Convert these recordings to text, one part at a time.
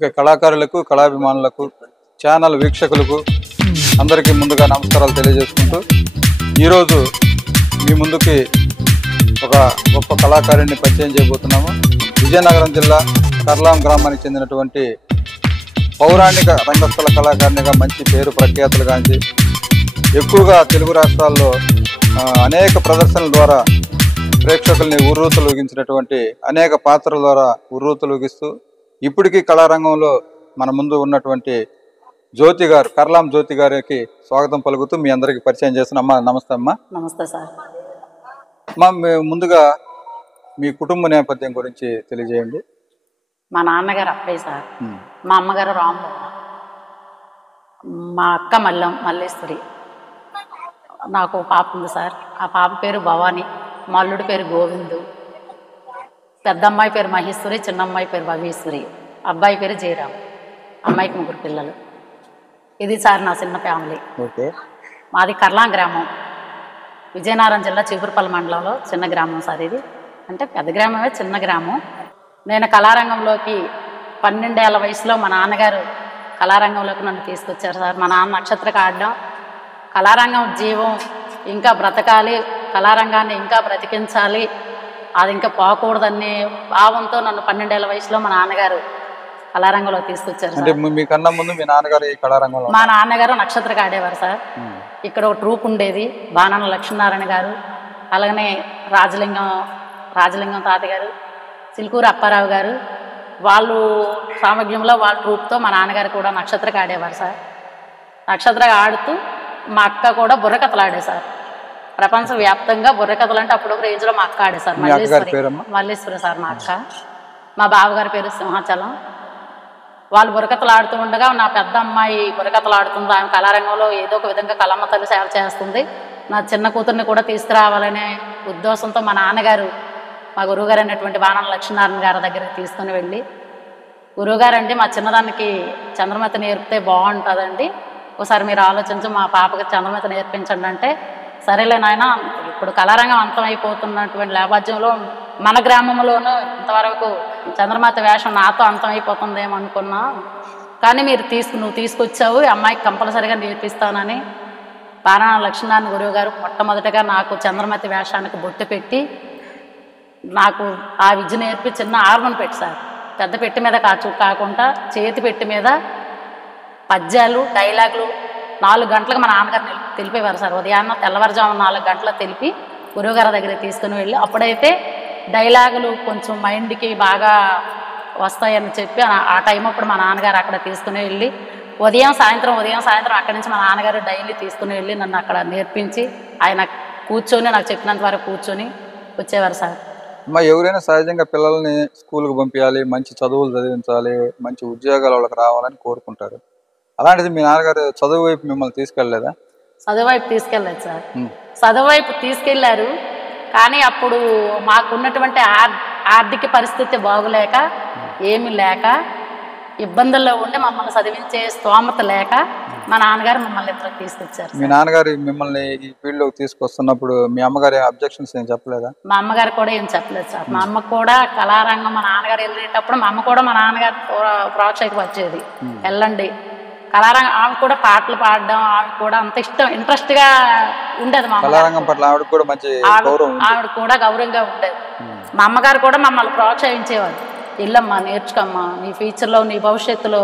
ఇక కళాకారులకు, కళాభిమానులకు, ఛానల్ వీక్షకులకు అందరికీ ముందుగా నమస్కారాలు తెలియజేసుకుంటూ ఈరోజు మీ ముందుకి ఒక గొప్ప కళాకారుడిని పరిచయం చేయబోతున్నాము. విజయనగరం జిల్లా కర్లాం గ్రామానికి చెందినటువంటి పౌరాణిక రంగస్థల కళాకారునిగా మంచి పేరు ప్రఖ్యాతులు గాంచి ఎక్కువగా తెలుగు రాష్ట్రాల్లో అనేక ప్రదర్శనల ద్వారా ప్రేక్షకుల్ని ఉర్రూతలూగించినటువంటి అనేక పాత్రల ద్వారా ఉర్రూతలూగిస్తూ ఇప్పటికీ కళారంగంలో మన ముందు ఉన్నటువంటి జ్యోతి గారు, కర్లాం జ్యోతి గారికి స్వాగతం పలుకుతూ మీ అందరికి పరిచయం చేస్తున్నా. అమ్మా నమస్తే. అమ్మా నమస్తే సార్. అమ్మా ముందుగా మీ కుటుంబ నేపథ్యం గురించి తెలియజేయండి. మా నాన్నగారు అప్పయ్య సార్, మా అమ్మగారు రాము, మా అక్క మల్లేశ్వరి, నాకు పాప ఉంది సార్. ఆ పాప పేరు భవాని, మా అల్లుడి పేరు గోవిందు, పెద్ద అమ్మాయి పేరు మహేశ్వరి, చిన్న అమ్మాయి పేరు భవేశ్వరి, అబ్బాయి పేరు జయరామ్, అమ్మాయికి 3 పిల్లలు. ఇది సార్ నా చిన్న ఫ్యామిలీ. ఓకే. మాది కర్లాం గ్రామం, విజయనగరం జిల్లా చీపురుపల్లి మండలంలో చిన్న గ్రామం సార్. ఇది అంటే పెద్ద గ్రామమే, చిన్న గ్రామం. నేను కళారంగంలోకి 12 ఏళ్ల వయసులో మా నాన్నగారు కళారంగంలోకి నన్ను తీసుకొచ్చారు సార్. మా నాన్న నక్షత్రకి ఆడడం, కళారంగం జీవం, ఇంకా బ్రతకాలి, కళారంగాన్ని ఇంకా బ్రతికించాలి, అది ఇంకా పోకూడదనే భావంతో నన్ను 12 ఏళ్ల వయసులో మా నాన్నగారు కళారంగంలో తీసుకొచ్చారు. అంటే మీకన్నా ముందు మీ నాన్నగారు ఈ కళారంగంలో? మా నాన్నగారు నక్షత్రకి ఆడేవారు సార్. ఇక్కడ ఒక ట్రూప్ ఉండేది, బాణాల లక్ష్మీనారాయణ గారు, అలాగనే రాజలింగం తాతగారు, చిలుకూరు అప్పారావు గారు, వాళ్ళు సామగ్యంలో వాళ్ళ ట్రూప్తో మా నాన్నగారు కూడా నక్షత్రకి ఆడేవారు సార్. నక్షత్రకి ఆడుతూ మా అక్క కూడా బుర్రకథలు ఆడే సార్. ప్రపంచవ్యాప్తంగా బుర్రకథలు అంటే అప్పుడు ఒక రేంజ్లో మా అక్క ఆడే సార్. మల్లేశ్వరి సార్ మా అక్క. మా బావగారి పేరు సింహాచలం. వాళ్ళు బుర్రకథలు ఆడుతూ ఉండగా నా పెద్ద అమ్మాయి బుర్రకథలు ఆడుతుంది. ఆమె కళారంగంలో ఏదో ఒక విధంగా కళమ్మ తల్లి సేవ చేస్తుంది. నా చిన్న కూతుర్ని కూడా తీసుకురావాలనే ఉద్దేశంతో మా నాన్నగారు మా గురువుగారు అయినటువంటి బాణాల లక్ష్మీనారాయణ గారి దగ్గరికి తీసుకుని వెళ్ళి, గురువుగారండి మా చిన్నదానికి చంద్రమతి నేర్పితే బాగుంటుందండి, ఒకసారి మీరు ఆలోచించి మా పాపకి చంద్రమతి నేర్పించండి అంటే, సరేలే నాయన, ఇప్పుడు కళారంగం అంతమైపోతున్నటువంటి నేపథ్యంలో మన గ్రామంలోనూ ఇంతవరకు చంద్రమాత వేషం నాతో అంతమైపోతుందేమో అనుకున్నా, కానీ నువ్వు తీసుకొచ్చావు, అమ్మాయికి కంపల్సరిగా నేర్పిస్తానని బాణాల లక్ష్మీనారాయణ గురువు గారు మొట్టమొదటిగా నాకు చంద్రమతి వేషానికి బొట్టు పెట్టి నాకు ఆ విద్య నేర్పి చిన్న ఆర్మన్ పెట్టి సార్, పెద్ద పెట్టి మీద కాకుండా చేతి పెట్టి మీద పద్యాలు, డైలాగులు 4 గంటలకు మా నాన్నగారు తెలిపేవారు సార్. ఉదయాన్న తెల్లవారుజాము 4 గంటలకు తెలిపి గురువుగారి దగ్గరికి తీసుకుని వెళ్ళి, అప్పుడైతే డైలాగులు కొంచెం మైండ్కి బాగా వస్తాయని చెప్పి ఆ టైం అప్పుడు మా నాన్నగారు అక్కడ తీసుకుని వెళ్ళి ఉదయం సాయంత్రం అక్కడి నుంచి మా నాన్నగారు డైలీ తీసుకుని వెళ్ళి నన్ను అక్కడ నేర్పించి ఆయన కూర్చొని నాకు చెప్పినంత వరకు కూర్చొని వచ్చేవారు సార్. అమ్మా, ఎవరైనా సహజంగా పిల్లల్ని స్కూల్కి పంపించాలి, మంచి చదువులు చదివించాలి, మంచి ఉద్యోగాలు వాళ్ళకి రావాలని కోరుకుంటారు. అలాంటిది మీ నాన్నగారు చదువు వైపు మిమ్మల్ని తీసుకెళ్ళలేదా? చదువు వైపు తీసుకెళ్ళలేదు సార్. చదువు వైపు తీసుకెళ్లారు, కానీ అప్పుడు మాకున్నటువంటి ఆర్థిక పరిస్థితి బాగులేక, ఏమి లేక, ఇబ్బందుల్లో ఉండి మమ్మల్ని చదివించే స్తోమత లేక మా నాన్నగారు మమ్మల్ని ఇద్దరు తీసుకొచ్చారు. మీ నాన్నగారు మిమ్మల్ని ఈ ఫీల్డ్లోకి తీసుకొస్తున్నప్పుడు మీ అమ్మగారి అబ్జెక్షన్స్ ఏం చెప్పలేదా? మా అమ్మగారు కూడా ఏం చెప్పలేదు సార్. మా అమ్మ కూడా కళారంగం మా నాన్నగారు వెళ్ళేటప్పుడు మా అమ్మ కూడా మా నాన్నగారు ప్రోత్సాహపరిచేది, వెళ్ళండి కళారంగం. ఆమె కూడా పాటలు పాడడం, ఆమె కూడా అంత ఇంట్రెస్ట్గా ఉండేది. మా కళారంగం పట్ల ఆవిడ కూడా మంచి ఆవిడ కూడా గౌరవంగా ఉండేది. మా అమ్మగారు కూడా మమ్మల్ని ప్రోత్సహించేవారు, ఇల్లమ్మా నేర్చుకోమ్మా, నీ ఫ్యూచర్లో నీ భవిష్యత్తులో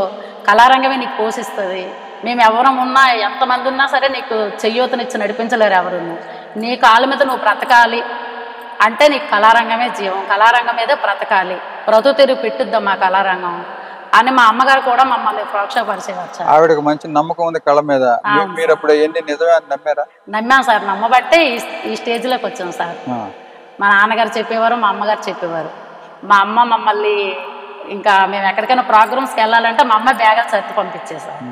కళారంగమే నీకు పోషిస్తుంది, మేము ఎవరం ఉన్నా ఎంతమంది ఉన్నా సరే నీకు చెయ్యూతనిచ్చి నడిపించలేరు ఎవరు, నీ కాళ్ళ మీద నువ్వు బ్రతకాలి అంటే నీకు కళారంగమే జీవం, కళారంగం మీదే బ్రతకాలి, బ్రతుకు పెట్టుద్దమ్మా కళారంగం అని మా అమ్మగారు కూడా మమ్మల్ని ప్రోత్సాహపరిచేవారు. ఆవిడకి మంచి నమ్మకం ఉంది కళ మీద. మీరు అప్పుడు ఎన్ని నిజమే అని నమ్మారా? నమ్మాం సార్. నమ్మబట్టే ఈ స్టేజ్లోకి వచ్చాం సార్. మా నాన్నగారు చెప్పేవారు, మా అమ్మగారు చెప్పేవారు. మా అమ్మ మమ్మల్ని ఇంకా మేము ఎక్కడికైనా ప్రోగ్రామ్స్కి వెళ్ళాలంటే మా అమ్మ బ్యాగులు సర్ది పంపించేసారు,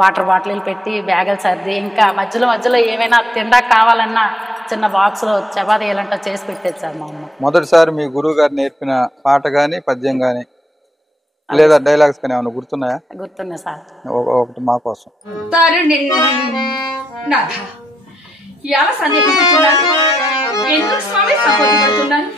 వాటర్ బాటిల్ పెట్టి బ్యాగులు సర్ది, ఇంకా మధ్యలో ఏమైనా తిండాక కావాలన్నా చిన్న బాక్స్లో చపాతీ ఇలాంటివి చేసి పెట్టేది సార్ మా అమ్మ. మొదటిసారి మీ గురువు గారు నేర్పిన పాట కానీ పద్యం కానీ లేదా డైలాగ్స్ కానీ ఏమైనా గుర్తున్నాయా? గుర్తున్నాయి సార్. ఒకటి మా కోసం. ఎందుకు స్వామి సంకోచపడుతున్నాను?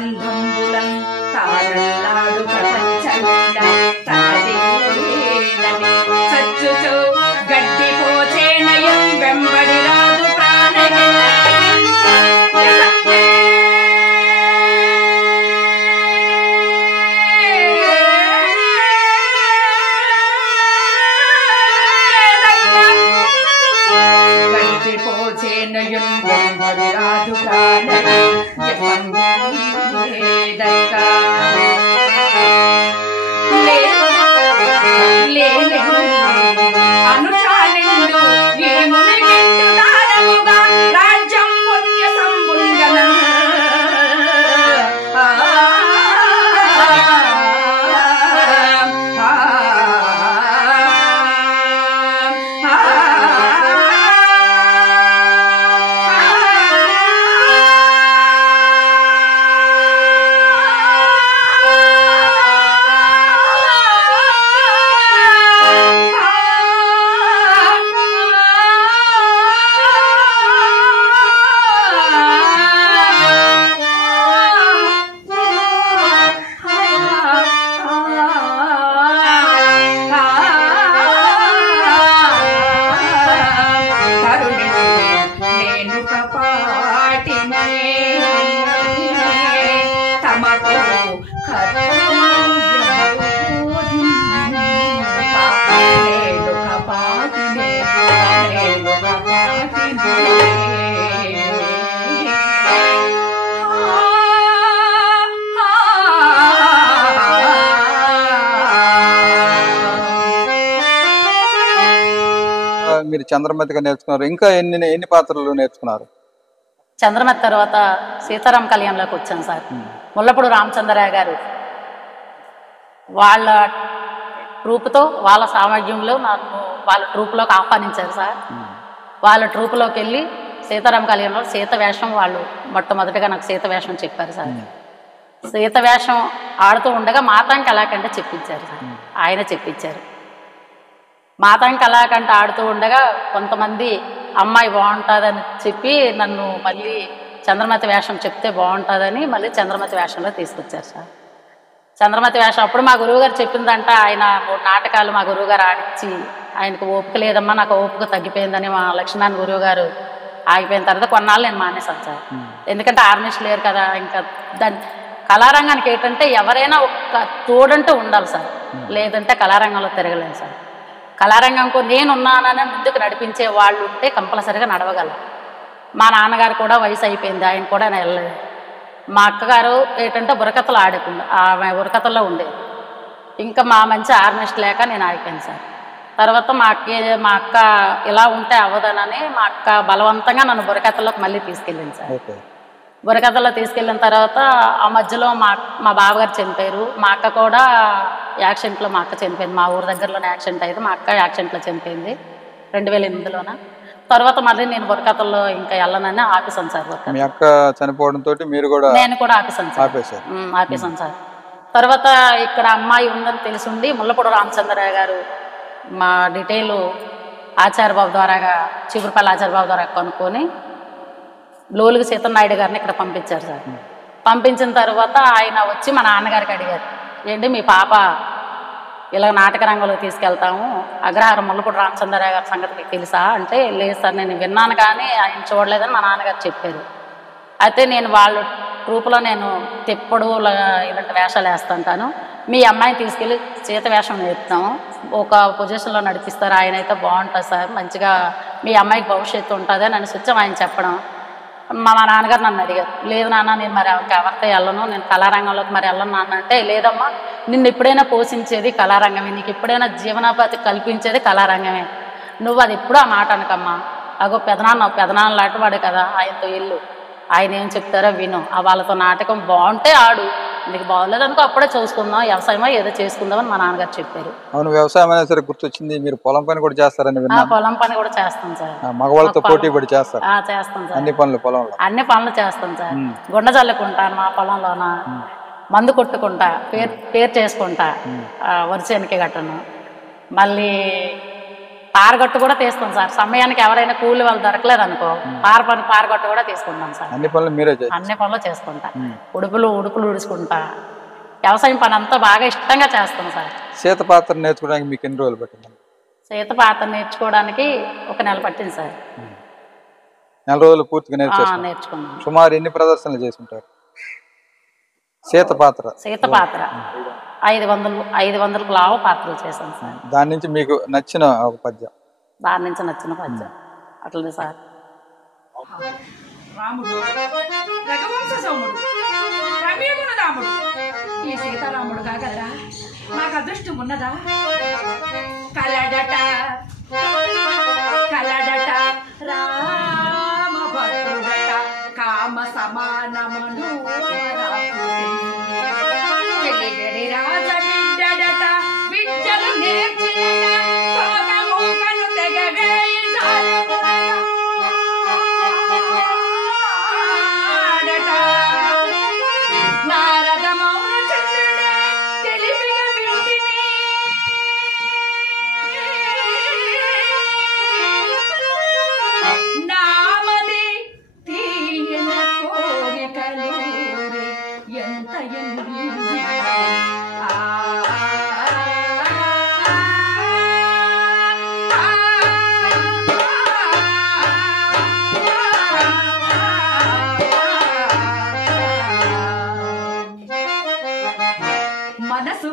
బంధంబులం తారల్లాడు ప్రపంచమిల్ల తనదేనని సచ్చుచో గడ్డిపోచేనయం వెంబడి రాదు ప్రాణగిల్ల గడ్డిపోచేనయం వెంబడి రాదు అనుచాలిండు ఈ మునిగిండు దానముగా రాజ్యం పుణ్య సంబుండన మీరు చంద్రమతిగా నేర్చుకున్నారు. ఇంకా ఎన్ని పాత్రలు నేర్చుకున్నారు? చంద్రమతి తర్వాత సీతారాం కళ్యాణంలోకి వచ్చాను సార్. ముల్లపూడి రామచంద్రరావు గారు వాళ్ళ ట్రూప్తో వాళ్ళ సామర్థ్యంలో నన్ను వాళ్ళ ట్రూప్లోకి ఆహ్వానించారు సార్. వాళ్ళ ట్రూప్లోకి వెళ్ళి సీతారాం కళ్యాణంలో సీత వేషం వాళ్ళు మొట్టమొదటిగా నాకు సీత వేషం చెప్పారు సార్. సీత వేషం ఆడుతూ ఉండగా మాతాంకి కళాకంటే చెప్పించారు సార్. ఆయన చెప్పించారు. మాతాంకి కళాకంటే ఆడుతూ ఉండగా కొంతమంది అమ్మాయి బాగుంటుందని చెప్పి నన్ను మళ్ళీ చంద్రమతి వేషం చెప్తే బాగుంటుందని మళ్ళీ చంద్రమతి వేషంలో తీసుకొచ్చారు సార్. చంద్రమతి వేషం అప్పుడు మా గురువుగారు చెప్పిందంట. ఆయన 3 నాటకాలు మా గురువుగారు ఆడించి ఆయనకు ఓపిక లేదమ్మా, నాకు ఓపిక తగ్గిపోయిందని మా లక్ష్మణ్ గురువుగారు ఆగిపోయిన తర్వాత కొన్నాళ్ళు నేను మానేశాను సార్. ఎందుకంటే ఆర్మిస్ట్ లేరు కదా. ఇంకా దాని కళారంగానికి ఏంటంటే ఎవరైనా ఒక తోడంటూ ఉండాలి సార్, లేదంటే కళారంగంలో తిరగలేను సార్. కళారంగంకు నేనున్నానని ముందుకు నడిపించే వాళ్ళు ఉంటే కంపల్సరిగా నడవగలరు. మా నాన్నగారు కూడా వయసు అయిపోయింది, ఆయన కూడా వెళ్ళలేదు. మా అక్కగారు ఏంటంటే బుర్రకథలు ఆడకుండా ఆమె బుర్రకథల్లో ఉండేది. ఇంకా మా మంచి ఆర్మిస్ట్ లేక నేను ఆగిపోయాను సార్. తర్వాత మా అక్క ఇలా ఉంటే అవ్వదనని మా అక్క బలవంతంగా నన్ను బుర్రకథల్లోకి మళ్ళీ తీసుకెళ్ళింది సార్. బుర్రకథల్లో తీసుకెళ్ళిన తర్వాత ఆ మధ్యలో మా బావగారు చనిపోయారు. మా అక్క కూడా యాక్సిడెంట్లో మా అక్క చనిపోయింది. మా ఊరు దగ్గరలోనే యాక్సిడెంట్ అయితే మా అక్క యాక్సిడెంట్లో చనిపోయింది 2008లోన. తర్వాత మళ్ళీ నేను బుర్రకథల్లో ఇంకా వెళ్ళనని ఆపేసాను సార్. మీ అక్క చనిపోవడంతో మీరు కూడా నేను కూడా ఆపేసాను సార్. ఆపేసాను సార్. తర్వాత ఇక్కడ అమ్మాయి ఉందని తెలిసిండి ముల్లపూడి రామచంద్రరావు గారు మా డీటెయిల్ ఆచార్యబాబు ద్వారాగా చీపురుపల్లి ఆచార్యబాబు ద్వారా కనుక్కొని లోలుగు సీతనాయుడు గారిని ఇక్కడ పంపించారు సార్. పంపించిన తర్వాత ఆయన వచ్చి మా నాన్నగారికి అడిగారు, ఏంటి మీ పాప ఇలా నాటక రంగంలో తీసుకెళ్తాము, అగ్రహారం ముల్లపూడి రామచంద్రరావు గారి సంగతి మీకు తెలుసా అంటే, లేదు సార్ నేను విన్నాను కానీ ఆయన చూడలేదని మా నాన్నగారు చెప్పారు. అయితే నేను వాళ్ళ ట్రూప్లో నేను తెప్పుడు ఇలాంటి వేషాలు వేస్తుంటాను, మీ అమ్మాయిని తీసుకెళ్ళి సీత వేషం నేర్పుతాము, ఒక పొజిషన్లో నడిపిస్తారు, ఆయన అయితే బాగుంటుంది సార్, మంచిగా మీ అమ్మాయికి భవిష్యత్తు ఉంటుంది అని స్వచ్ఛం ఆయన చెప్పడం. మా నాన్నగారు నన్ను అడిగారు, లేదు నాన్న నేను మరి ఎవరితో వెళ్ళను, నేను కళారంగంలోకి మరి వెళ్ళను నాన్న అంటే, లేదమ్మా నిన్ను ఎప్పుడైనా పోషించేది కళారంగమే, నీకు ఎప్పుడైనా జీవనోపాధి కల్పించేది కళారంగమే, నువ్వు అది ఎప్పుడు ఆ మాట అనకమ్మా, అగో పెదనాన్న లాంటి వాడు కదా, ఆయనతో వెళ్ళు, ఆయన ఏం చెప్తారో విను, వాళ్ళతో నాటకం బాగుంటే ఆడు, నీకు బాగోలేదు అనుకో అప్పుడే చూసుకుందాం, వ్యవసాయమో ఏదో చేసుకుందామని మా నాన్నగారు చెప్పారు. అవును, వ్యవసాయం అయినా సరే గుర్తొచ్చింది, మీరు పొలం పని కూడా చేస్తారని విన్నాను. పొలం పని కూడా చేస్తాం సార్. మగవాళ్ళతో పోటీ పడి చేస్తారు? చేస్తాం సార్. అన్ని పనులు పొలంలో అన్ని పనులు చేస్తాం సార్. గుండ చల్లుకుంటాను మా పొలంలోన, మందు కొట్టుకుంటా, పేరు చేసుకుంటా, వరిసేనికి గట్టను, మళ్ళీ పారగొట్టు కూడా తీస్తాం సార్. సమయానికి ఎవరైనా కూలి వాళ్ళు దొరకలేదు అనుకో పారగొట్టు కూడా తీసుకుంటాం సార్. అన్ని పనులు మీరే చేస్తారు? అన్ని పనులు చేసుకుంటా. ఉడుపులు ఉడుచుకుంటా. వ్యవసాయం పని అంతా బాగా ఇష్టంగా చేస్తాం సార్. సీత పాత్ర నేర్చుకోవడానికి మీకు ఎన్ని రోజులు పట్టింది? సీత పాత్ర నేర్చుకోవడానికి 1 నెల పట్టింది సార్. 4 రోజులు పూర్తిగా నేర్చుకున్నాం. సుమారు ఎన్ని ప్రదర్శనలు చేసుకుంటారు? సీత పాత్ర 500 లావు పాత్రలు చేశాను సార్. దాని నుంచి మీకు నచ్చిన ఒక పద్యం? దాని నుంచి నచ్చిన పద్యం అట్లనే సార్. రాముడు రఘువంశ సోముడు రమ్యగుణ రాముడు ఈ సీతారాముడు కాగలరా? నాకు అదృష్టం ఉన్నదా? కలడట రామ భద్రుడట కామ సమానమును వెలిగడి రాజ బిడ్డడట విద్యలు నేర్చినట సోమముఖను తెగవేయించాడట నారద మౌన చంద్రుడే తెలివిగా వింటిని నామది తీయన కోరికలూరి ఎంత మనసు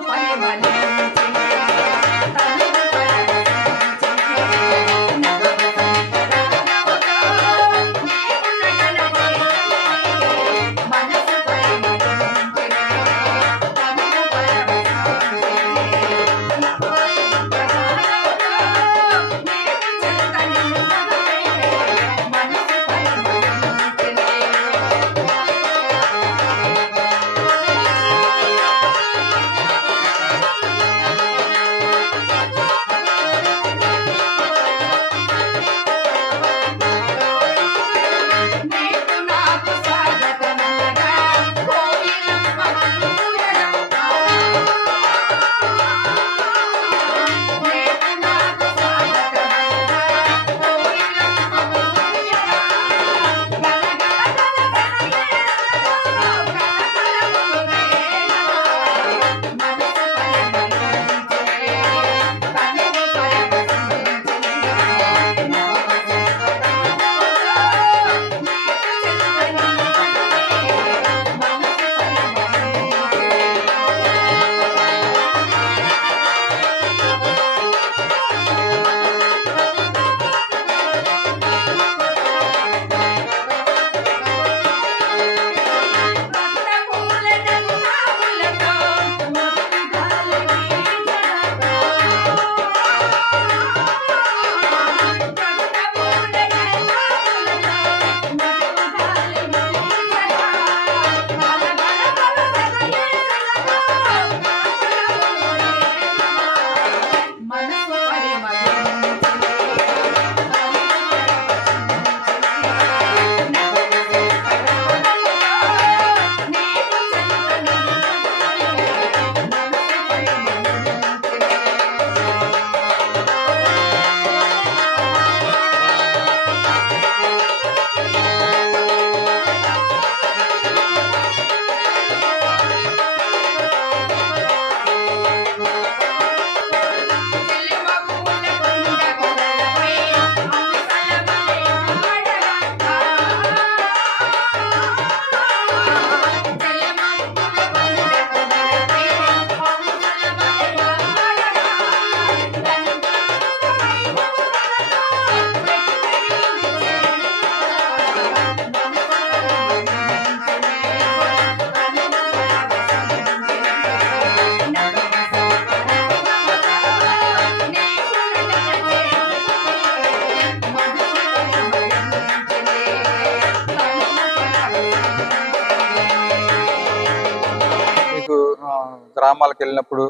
గ్రామాలకు వెళ్ళినప్పుడు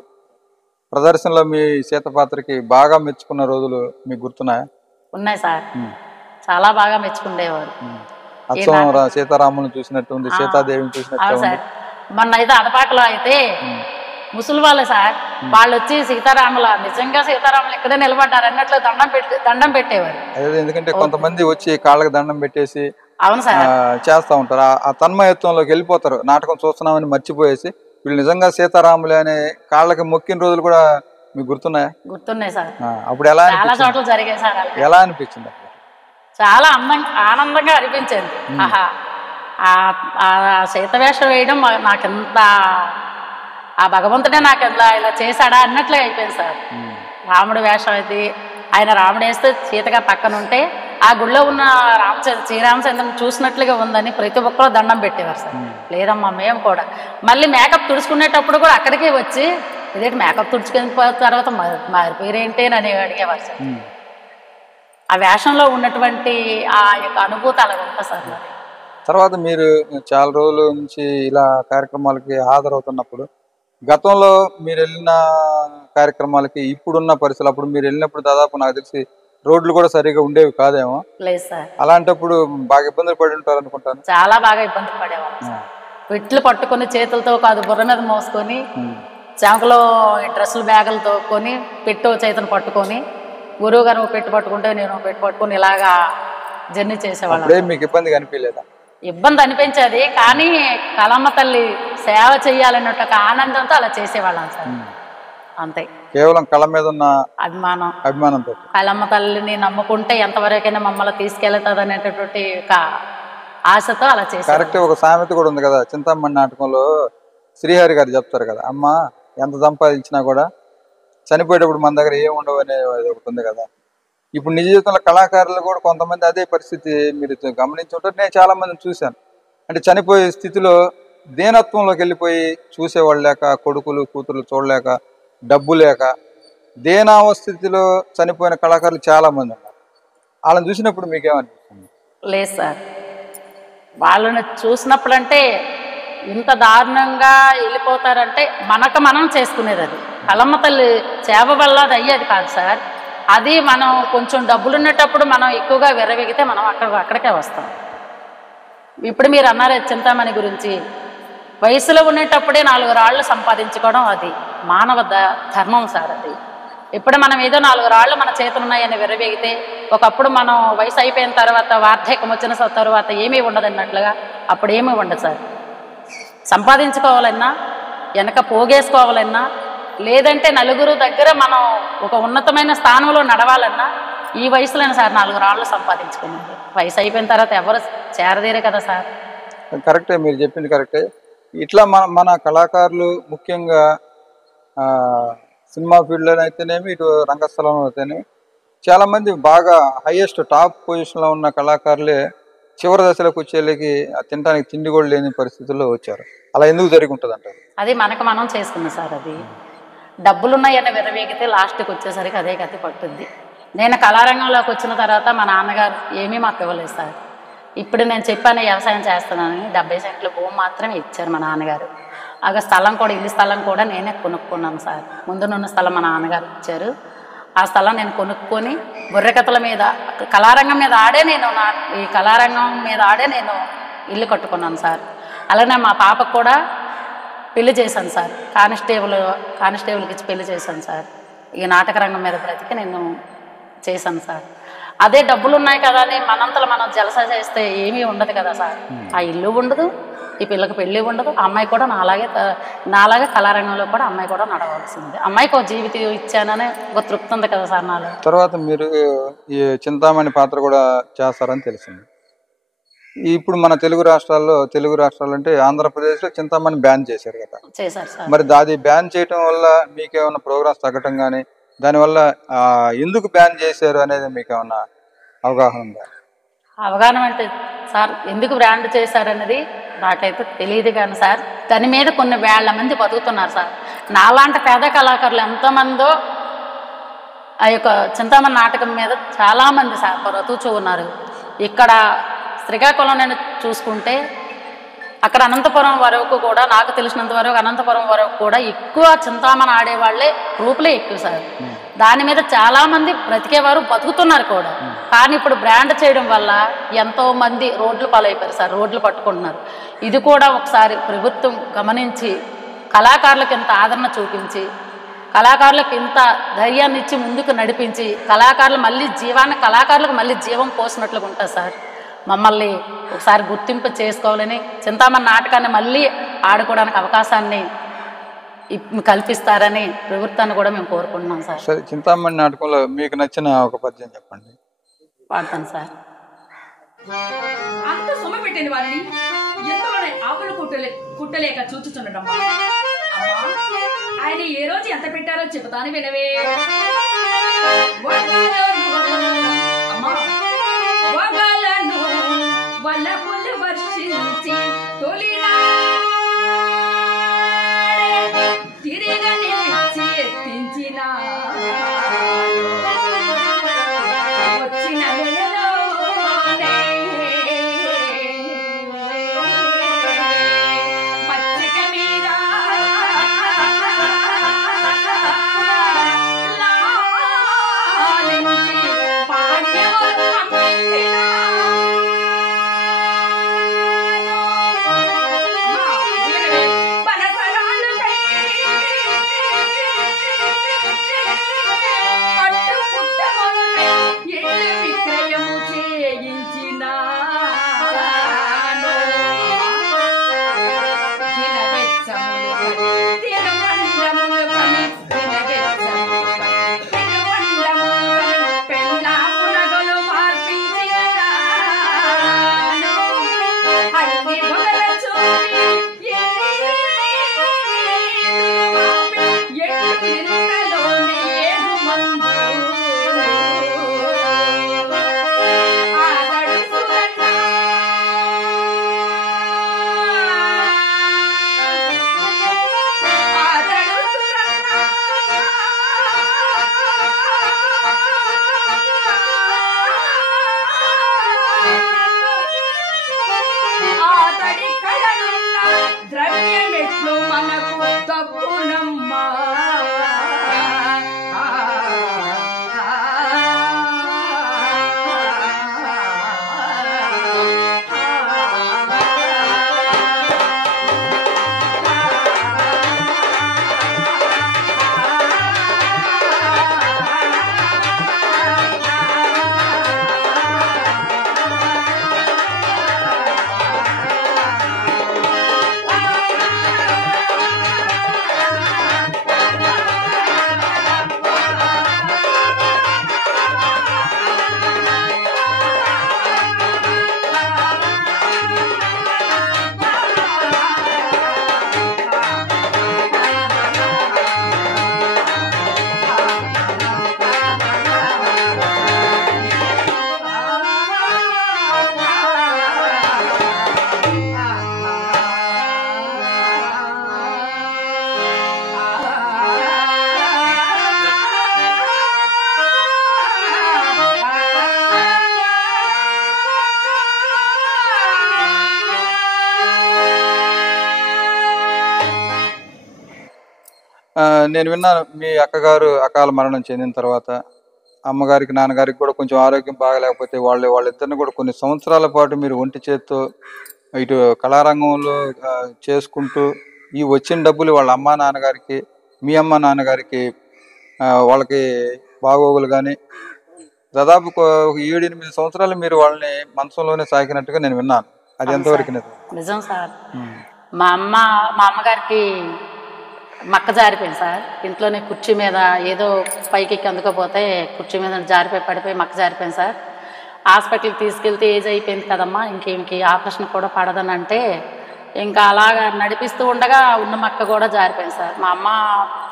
ప్రదర్శనలో మీ సీత పాత్రకి బాగా మెచ్చుకున్న రోజులు మీకు గుర్తున్నాయా? ఉన్నాయి సార్, చాలా బాగా మెచ్చుకునేవారు. సీతారాములను చూసినట్టు ఉంది, సీతాదేవిని చూసినట్టు ఉంది. మొన్న అయితే అదపాకలో అయితే ముసలి వాళ్ళే సార్. వాళ్ళు వచ్చి సీతారాముల నిజంగా సీతారాములు ఇక్కడే నిలబడ్డారు అన్నట్లు దండం పెట్టేవారు. అదే ఎందుకంటే కొంతమంది వచ్చి కాళ్ళకి దండం పెట్టేసి అవును సార్. చేస్తా ఉంటారు. ఆ తన్మయత్వంలోకి వెళ్ళిపోతారు. నాటకం చూస్తున్నామని మర్చిపోయేసి వీళ్ళు నిజంగా సీతారాములే అనే కాళ్ళకి మొక్కిన రోజులు కూడా మీకు గుర్తున్నాయా? గుర్తున్నాయి సార్. అప్పుడు చాలా చోట్ల జరిగాయి సార్. ఎలా అనిపించింది? చాలా ఆనందంగా అనిపించింది. ఆహా, ఆ సీతవేషం వేయడం నాకెంత, ఆ భగవంతుడే నాకు ఇలా చేశాడా అన్నట్లుగా అయిపోయింది సార్. రాముడు వేషం అయితే ఆయన రాముడు వేస్తే సీతగా పక్కన ఉంటే ఆ గుళ్ళో ఉన్న శ్రీరామచంద్రుని చూసినట్లుగా ఉందని ప్రతి ఒక్కరూ దండం పెట్టేవారు సార్. లేదమ్మా మేము కూడా మళ్ళీ మేకప్ తుడుచుకునేటప్పుడు కూడా అక్కడికే వచ్చి ఇదేంటి మేకప్ తుడుచుకుని తర్వాత మారిపోయారేంటి అని అడిగేవారు సార్. ఆ వేషంలో ఉన్నటువంటి ఆ యొక్క అనుభూతి అలా ఉంటుంది సార్. తర్వాత మీరు చాలా రోజుల నుంచి ఇలా కార్యక్రమాలకి హాజరవుతున్నప్పుడు గతంలో మీరు వెళ్ళిన కార్యక్రమాలకి ఇప్పుడున్న పరిస్థితులు, అప్పుడు మీరు వెళ్ళినప్పుడు దాదాపు నాకు తెలిసి రోడ్లు కూడా సరిగా ఉండేవి కాదేమో. లేదు సార్. అలాంటప్పుడు బాగా ఇబ్బందులు పడి ఉంటారు అనుకుంటాను. చాలా బాగా ఇబ్బందులు పడేవాళ్ళం సార్. పిట్లు పట్టుకొని చేతులతో కాదు బుర్ర మీద మోసుకొని చెమకలో డ్రెస్సులు బ్యాగులు తోకొని పెట్టు చేతులు పట్టుకొని గురువు గారు పెట్టి పట్టుకుంటే నేను పెట్టి పట్టుకొని ఇలాగా జర్నీ చేసేవాళ్ళం. మీకు ఇబ్బంది కనిపించలేదా? ఇబ్బంది అనిపించేది, కానీ కలమ్మ తల్లి సేవ చేయాలనే ఒక ఆనందంతో అలా చేసేవాళ్ళం సార్. అంతే, కేవలం కళ మీద ఉన్న అభిమానంతో కలమ్మ తల్లిని నమ్ముకుంటే ఎంతవరకైనా మమ్మల్ని తీసుకెళ్తుంది అనేటటువంటి ఒక ఆశతో అలా చేసి. కరెక్ట్. ఒక సామెత కూడా ఉంది కదా, చింతామణి నాటకంలో శ్రీహరి గారు చెప్తారు కదా, అమ్మ ఎంత సంపాదించినా కూడా చనిపోయేటప్పుడు మన దగ్గర ఏమి ఉండవు అనేది ఒకటి ఉంది కదా. ఇప్పుడు నిజ జీవితంలో కళాకారులు కూడా కొంతమంది అదే పరిస్థితి మీరు గమనించి ఉంటారు. నేను చాలా మందిని చూశాను. అంటే చనిపోయే స్థితిలో దీనత్వంలోకి వెళ్ళిపోయి చూసేవాళ్ళు లేక, కొడుకులు కూతురు చూడలేక, డబ్బు లేక దీనావస్థితిలో చనిపోయిన కళాకారులు చాలా మంది ఉన్నారు. వాళ్ళని చూసినప్పుడు మీకేమనిపిస్తుంది? లేదు సార్, వాళ్ళని చూసినప్పుడు అంటే ఇంత దారుణంగా వెళ్ళిపోతారంటే మనకు మనం చేసుకునేది అది. కలమ్మ తల్లి చేప వల్ల అది అయ్యేది కాదు సార్. అది మనం కొంచెం డబ్బులు ఉన్నప్పుడు మనం ఎక్కువగా విర్రవెగితే మనం అక్కడికే వస్తాం. ఇప్పుడు మీరు అన్నారు చింతామణి గురించి, వయసులో ఉండేటప్పుడే 4 రాళ్ళు సంపాదించుకోవడం అది మానవ ధర్మం సార్. అది ఇప్పుడు మనం ఏదో 4 రాళ్ళు మన చేతులు ఉన్నాయని విర్రవేగితే ఒకప్పుడు మనం వయసు అయిపోయిన తర్వాత వార్ధక్యం వచ్చిన తర్వాత ఏమీ ఉండదు అన్నట్లుగా అప్పుడు ఏమీ ఉండదు సార్. సంపాదించుకోవాలన్నా, వెనక పోగేసుకోవాలన్నా, లేదంటే నలుగురు దగ్గర మనం ఒక ఉన్నతమైన స్థానంలో నడవాలన్నా ఈ వయసులోనే సార్ 4 రాళ్ళు సంపాదించుకున్నారు. వయసు అయిపోయిన తర్వాత ఎవరు చేరదేరే కదా సార్. కరెక్టే, మీరు చెప్పింది కరెక్టే. ఇట్లా మన కళాకారులు ముఖ్యంగా సినిమా ఫీల్డ్లో అయితేనేమి, ఇటు రంగస్థలంలో అయితేనేమి చాలామంది బాగా హైయెస్ట్ టాప్ పొజిషన్లో ఉన్న కళాకారులే చివరి దశలోకి వచ్చేళ్ళకి తినడానికి తిండి కూడా లేని పరిస్థితుల్లో వచ్చారు. అలా ఎందుకు జరిగి ఉంటుంది అంటారు? అది మనకు మనం చేసుకున్నాం సార్. అది డబ్బులున్నాయన్న విరవేగితే లాస్ట్కి వచ్చేసరికి అదే గతి పట్టుద్ది. నేను కళారంగంలోకి వచ్చిన తర్వాత మా నాన్నగారు ఏమీ మాకు ఇవ్వలేదు సార్. ఇప్పుడు నేను చెప్పాను వ్యవసాయం చేస్తున్నానని 70 సెంట్ల భూమి మాత్రమే ఇచ్చారు మా నాన్నగారు. ఆ స్థలం కూడా, ఇల్లు స్థలం కూడా నేనే కొనుక్కున్నాను సార్. ముందునున్న స్థలం మా నాన్నగారు ఇచ్చారు. ఆ స్థలం నేను కొనుక్కొని బుర్రకథల మీద, కళారంగం మీద ఆడే ఈ కళారంగం మీద ఆడే నేను ఇల్లు కట్టుకున్నాను సార్. అలానే మా పాపకు కూడా పెళ్లి చేశాను సార్. కానిస్టేబుల్కి ఇచ్చి పెళ్లి చేశాను సార్. ఈ నాటక రంగం మీద బ్రతికి నేను చేశాను సార్. అదే డబ్బులు ఉన్నాయి కదా అని మనంతలో మనం జలసా చేస్తే ఏమీ ఉండదు కదా సార్. ఆ ఇల్లు ఉండదు, ఈ పిల్లకి పెళ్ళి ఉండదు. అమ్మాయి కూడా నాలాగే కళారంగంలో కూడా అమ్మాయి కూడా నడవలసింది. అమ్మాయికి ఒక జీవితం ఇచ్చాననే ఒక తృప్తి ఉంది కదా సార్ నాలో. తర్వాత మీరు ఈ చింతామణి పాత్ర కూడా చేస్తారని తెలిసింది. ఇప్పుడు మన తెలుగు రాష్ట్రాలు అంటే ఆంధ్రప్రదేశ్లో చింతామణి బ్యాన్ చేశారు కదా. చేశారు సార్. మరి అది బ్యాన్ చేయటం వల్ల మీకేమన్నా ప్రోగ్రామ్స్ తగ్గటం కానీ, దానివల్ల ఎందుకు బ్యాన్ చేశారు అనేది మీకేమన్నా అవగాహన ఉందా? అవగాహన అంటే సార్ ఎందుకు బ్రాండ్ చేశారన్నది నాకైతే తెలియదు కానీ సార్, దాని మీద కొన్ని వేల మంది బతుకుతున్నారు సార్. నాలాంటి పేద కళాకారులు ఎంతమందో ఆ యొక్క చింతామణి నాటకం మీద చాలామంది సార్ బ్రతుకుతూ ఉన్నారు. ఇక్కడ శ్రీకాకుళం నేను చూసుకుంటే అక్కడ అనంతపురం వరకు కూడా, నాకు తెలిసినంత వరకు అనంతపురం వరకు కూడా ఎక్కువ చింతామణి ఆడేవాళ్ళే గ్రూపులే ఎక్కువ సార్. దాని మీద చాలామంది బ్రతికేవారు బతుకుతున్నారు కూడా. కానీ ఇప్పుడు బ్రాండ్ చేయడం వల్ల ఎంతోమంది రోడ్లు పాలైపోయారు సార్, రోడ్లు పట్టుకుంటున్నారు. ఇది కూడా ఒకసారి ప్రభుత్వం గమనించి కళాకారులకు ఇంత ఆదరణ చూపించి, కళాకారులకు ఇంత ధైర్యాన్ని ఇచ్చి ముందుకు నడిపించి, కళాకారులకు మళ్ళీ జీవం పోసినట్లుగా ఉంటుంది సార్. మమ్మల్ని ఒకసారి గుర్తింపు చేసుకోవాలని, చింతామణి నాటకాన్ని మళ్ళీ ఆడుకోవడానికి అవకాశాన్ని కల్పిస్తారని ప్రభుత్వాన్ని కూడా మేము కోరుకుంటున్నాం సార్. సరే, చింతామణి నాటకంలో మీకు నచ్చిన ఒక పద్యం చెప్పండి. పాడతాను సార్. అంత సొమ్మ పెట్టిన వారిని ఎంతలోనే ఆవులు కుట్టలేక చూచుచుండటమ్మా. అమ్మా, ఆయన ఏ రోజు ఎంత పెట్టారో చెబుతాను వినవే. అమ్మా, వగలను వల్లపులు వర్షించి తొలినాడే తిరిగని పిచ్చి ఎత్తించిన వచ్చిన వెలలోనే మచ్చిక మీద లాలించి పాడ్యములు పంపించిన ద్రవ్యమెట్లు మనకు తప్పునమ్మా. నేను విన్నాను, మీ అక్కగారు అకాల మరణం చెందిన తర్వాత అమ్మగారికి నాన్నగారికి కూడా కొంచెం ఆరోగ్యం బాగలేకపోతే వాళ్ళిద్దరిని కూడా కొన్ని సంవత్సరాల పాటు మీరు ఒంటి చేత్తో ఇటు కళారంగంలో చేసుకుంటూ ఈ వచ్చిన డబ్బులు వాళ్ళ అమ్మా నాన్నగారికి, మీ అమ్మ నాన్నగారికి వాళ్ళకి బాగోగులు కానీ దాదాపు ఒక 7-8 సంవత్సరాలు మీరు వాళ్ళని మనసులోనే సాకినట్టుగా నేను విన్నాను. అది ఎంతవరకు నిజం సార్? మా అమ్మగారికి మక్క జారిపోయింది సార్. ఇంట్లోనే కుర్చీ మీద ఏదో పైకి అందుకోపోతే కుర్చీ మీద జారిపోయి పడిపోయి మక్క జారిపోయింది సార్. హాస్పిటల్కి తీసుకెళ్తే ఏజ్ అయిపోయింది కదమ్మా, ఇంకేమికి ఆపరేషన్ కూడా పడదని అంటే ఇంకా అలాగా నడిపిస్తూ ఉండగా ఉన్న మక్క కూడా జారిపోయింది సార్. మా అమ్మ